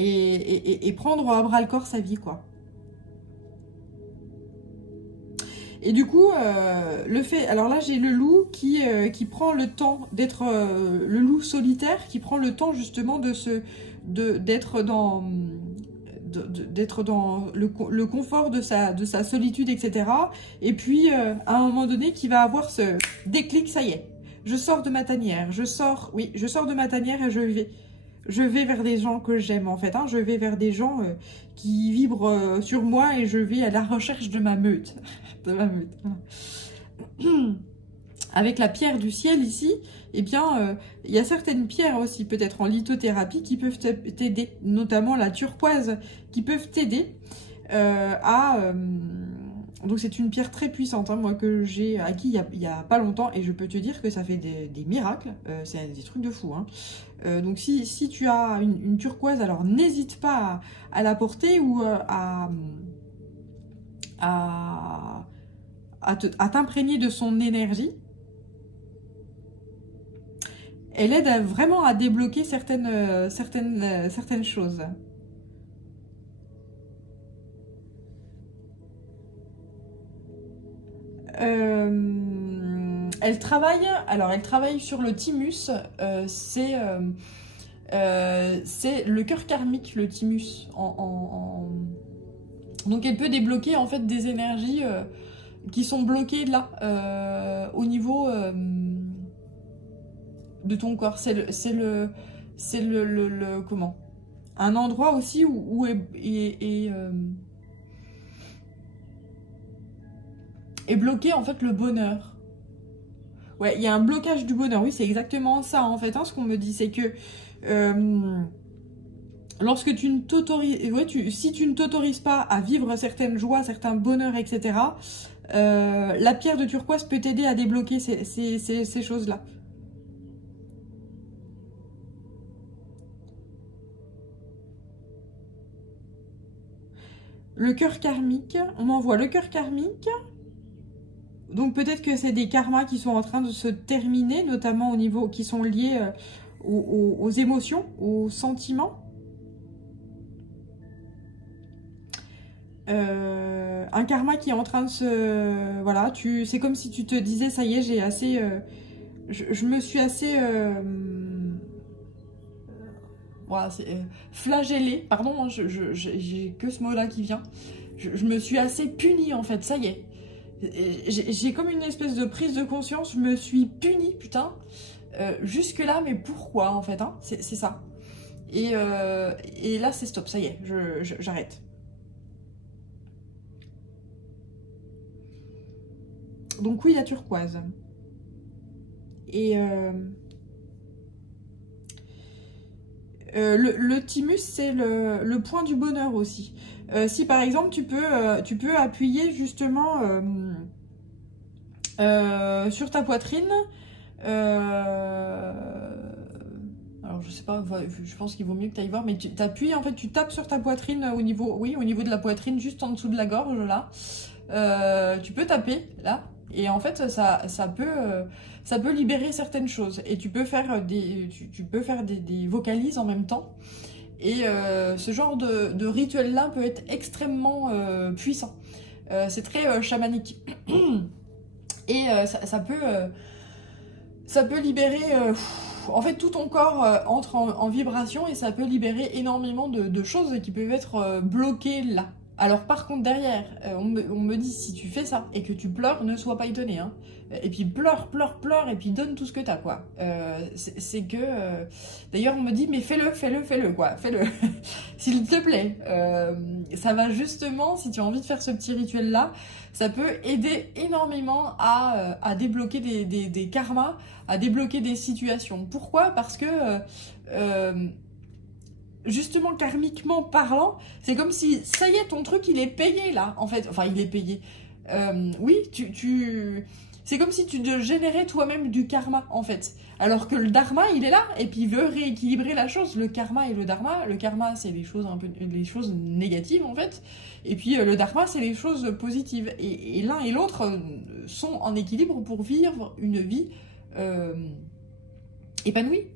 et prendre à bras le corps sa vie, quoi. Et du coup, le fait... Alors là, j'ai le loup qui prend le temps d'être... le loup solitaire qui prend le temps justement d'être dans le confort de sa solitude, etc. Et puis, à un moment donné, qui va avoir ce déclic, ça y est. Je sors de ma tanière, je sors de ma tanière et je vais vers des gens que j'aime, en fait. Hein. Je vais vers des gens qui vibrent sur moi et je vais à la recherche de ma meute. De ma meute. Avec la pierre du ciel ici, eh bien, il y a certaines pierres aussi, peut-être en lithothérapie, qui peuvent t'aider, notamment la turquoise, qui peuvent t'aider donc c'est une pierre très puissante, hein, moi, que j'ai acquis il y a pas longtemps, et je peux te dire que ça fait des miracles, c'est des trucs de fou. Hein. Donc si tu as une turquoise, alors n'hésite pas à la porter ou à t'imprégner de son énergie. Elle aide vraiment à débloquer certaines choses. Elle travaille sur le thymus. C'est le cœur karmique, le thymus. Donc elle peut débloquer en fait des énergies qui sont bloquées là, au niveau de ton corps. C'est le comment, un endroit aussi où est bloqué en fait le bonheur. Ouais, il y a un blocage du bonheur. Oui, c'est exactement ça en fait. Hein, ce qu'on me dit, c'est que lorsque tu ne t'autorises, si tu ne t'autorises pas à vivre certaines joies, certains bonheurs, etc., la pierre de turquoise peut t'aider à débloquer ces choses-là. Le cœur karmique, on m'envoie le cœur karmique. Donc peut-être que c'est des karmas qui sont en train de se terminer, notamment au niveau qui sont liés aux émotions, aux sentiments. Un karma qui est en train de se... Voilà, c'est comme si tu te disais, ça y est, j'ai assez... je me suis assez... voilà, flagellée, pardon, hein, j'ai que ce mot-là qui vient. Je me suis assez punie, en fait, ça y est. J'ai comme une espèce de prise de conscience, je me suis punie, putain. Jusque-là, mais pourquoi, en fait, hein, c'est ça. Et là, c'est stop, ça y est, j'arrête. Donc oui, la turquoise. Et le thymus, c'est le point du bonheur aussi. Si par exemple, tu peux appuyer justement sur ta poitrine. Alors je sais pas, je pense qu'il vaut mieux que tu ailles voir, mais tu t'appuies, en fait, tu tapes sur ta poitrine au niveau de la poitrine, juste en dessous de la gorge, là. Tu peux taper, là. Et en fait, ça peut libérer certaines choses. Et tu peux faire des vocalises en même temps. Et ce genre de rituel-là peut être extrêmement puissant. C'est très chamanique. Et ça peut libérer... en fait, tout ton corps entre en vibration et ça peut libérer énormément de choses qui peuvent être bloquées là. Alors par contre derrière, on me dit, si tu fais ça et que tu pleures, ne sois pas étonné. Hein. Et puis pleure, et puis donne tout ce que t'as, quoi. C'est que... D'ailleurs on me dit, mais fais-le, quoi. Fais-le, s'il te plaît. Ça va justement, si tu as envie de faire ce petit rituel-là, ça peut aider énormément à débloquer des karmas, à débloquer des situations. Pourquoi? Parce que... justement, karmiquement parlant, c'est comme si, ça y est, ton truc, il est payé, là, en fait. Enfin, il est payé. Oui, c'est comme si tu te générais toi-même du karma, en fait. Alors que le dharma, il est là, et puis il veut rééquilibrer la chose. Le karma et le dharma. Le karma, c'est les choses négatives, en fait. Et puis le dharma, c'est les choses positives. Et l'un et l'autre sont en équilibre pour vivre une vie épanouie.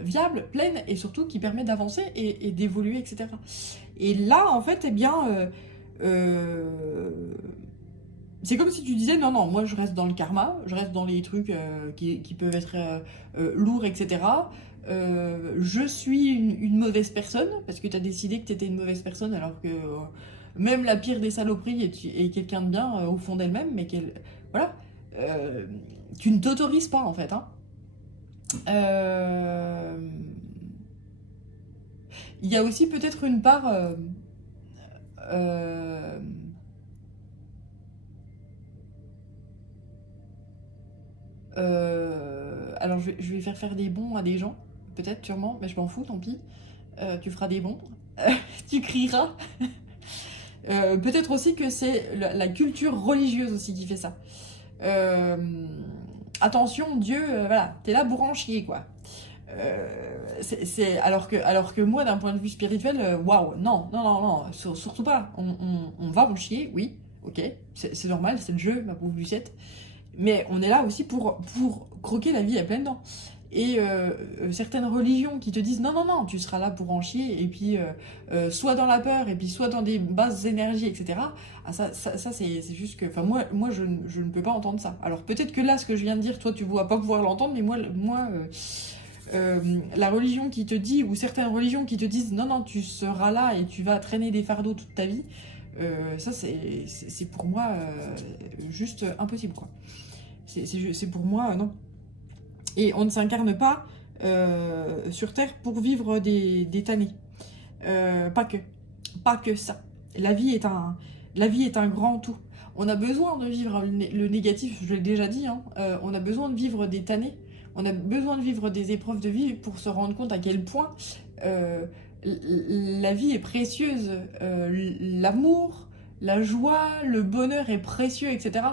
viable, pleine, et surtout qui permet d'avancer et d'évoluer, etc. Et là, en fait, eh bien, c'est comme si tu disais, non, non, moi je reste dans le karma, je reste dans les trucs qui peuvent être lourds, etc. Je suis une mauvaise personne, parce que tu as décidé que tu étais une mauvaise personne, alors que même la pire des saloperies est quelqu'un de bien au fond d'elle-même, mais qu'elle... Voilà. Tu ne t'autorises pas, en fait. Hein. Il y a aussi peut-être une part... alors je vais faire des bons à des gens, peut-être, sûrement, mais je m'en fous, tant pis. Tu feras des bons, tu crieras. Peut-être aussi que c'est la culture religieuse aussi qui fait ça. Attention, Dieu, voilà, t'es là pour en chier, quoi. Alors que moi, d'un point de vue spirituel, waouh, non, non, non, non, surtout pas. On va en chier, oui, ok, c'est normal, c'est le jeu, ma pauvre Lucette. Mais on est là aussi pour croquer la vie à pleines dents. Et certaines religions qui te disent non, non, non, tu seras là pour en chier, et puis soit dans la peur, et puis soit dans des basses énergies, etc. Ah, ça c'est juste que... Enfin, moi je ne peux pas entendre ça. Alors peut-être que là, ce que je viens de dire, toi, tu ne vas pas pouvoir l'entendre, mais moi la religion qui te dit, ou certaines religions qui te disent non, non, tu seras là et tu vas traîner des fardeaux toute ta vie, ça c'est pour moi juste impossible, quoi. C'est pour moi, non. Et on ne s'incarne pas sur Terre pour vivre des tannés. Pas que ça. La vie est un grand tout. On a besoin de vivre le négatif, je l'ai déjà dit, hein. On a besoin de vivre des tannés. On a besoin de vivre des épreuves de vie pour se rendre compte à quel point la vie est précieuse. L'amour, la joie, le bonheur est précieux, etc.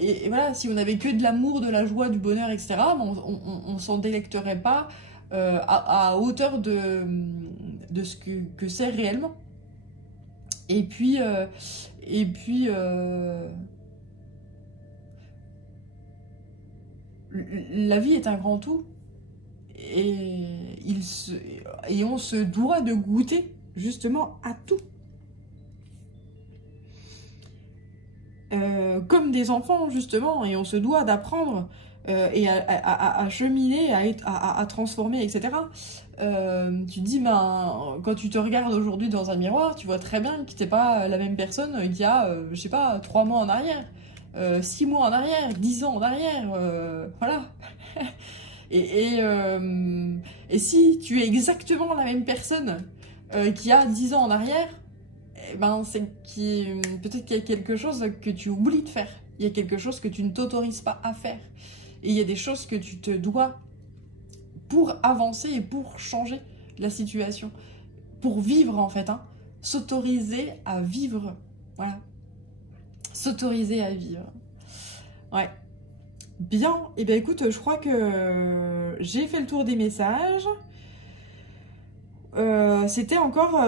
Et voilà, si on n'avait que de l'amour, de la joie, du bonheur, etc., on s'en délecterait pas à hauteur de ce que c'est réellement. Et puis la vie est un grand tout, et on se doit de goûter justement à tout. Comme des enfants, justement, et on se doit d'apprendre et à cheminer, à transformer, etc. Tu te dis, ben, quand tu te regardes aujourd'hui dans un miroir, tu vois très bien que t'es pas la même personne qu'il y a, je sais pas, 3 mois en arrière, 6 mois en arrière, 10 ans en arrière, voilà. Et si tu es exactement la même personne qu'il y a 10 ans en arrière, eh ben, peut-être qu'il y a quelque chose que tu oublies de faire. Il y a quelque chose que tu ne t'autorises pas à faire. Et il y a des choses que tu te dois pour avancer et pour changer la situation. Pour vivre, en fait. Hein. S'autoriser à vivre. Voilà. S'autoriser à vivre. Ouais. Bien. Et bien, écoute, je crois que j'ai fait le tour des messages. C'était encore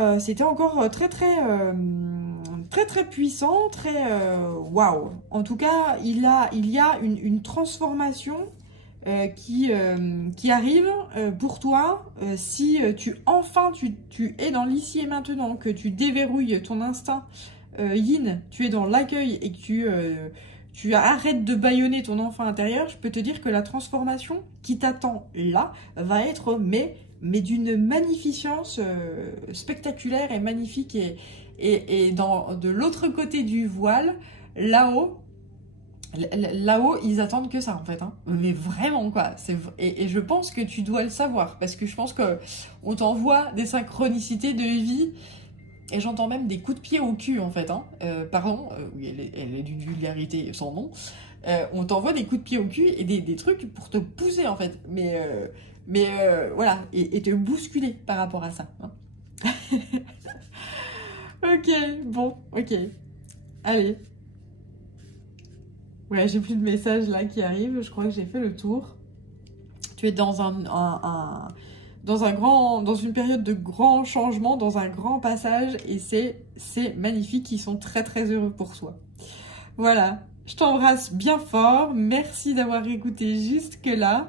très puissant, très waouh. En tout cas, il y a une transformation qui arrive pour toi si tu es dans l'ici et maintenant, que tu déverrouilles ton instinct yin, tu es dans l'accueil et que tu arrêtes de bâillonner ton enfant intérieur. Je peux te dire que la transformation qui t'attend là va être mais d'une magnificence spectaculaire et magnifique, et de l'autre côté du voile, là-haut, ils attendent que ça, en fait, hein. Mais vraiment, quoi. Et je pense que tu dois le savoir, parce que je pense qu'on t'envoie des synchronicités de vie, et j'entends même des coups de pied au cul, en fait, hein. Pardon, oui, elle est d'une vulgarité sans nom. On t'envoie des coups de pied au cul et des trucs pour te pousser, en fait. Mais voilà, et te bousculer par rapport à ça. Hein. Ok, bon, ok. Allez. Ouais, j'ai plus de messages là qui arrivent. Je crois que j'ai fait le tour. Tu es dans dans une période de grand changement, dans un grand passage, et c'est magnifique. Ils sont très très heureux pour toi. Voilà. Je t'embrasse bien fort. Merci d'avoir écouté jusque là.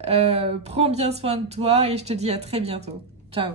Prends bien soin de toi et je te dis à très bientôt. Ciao.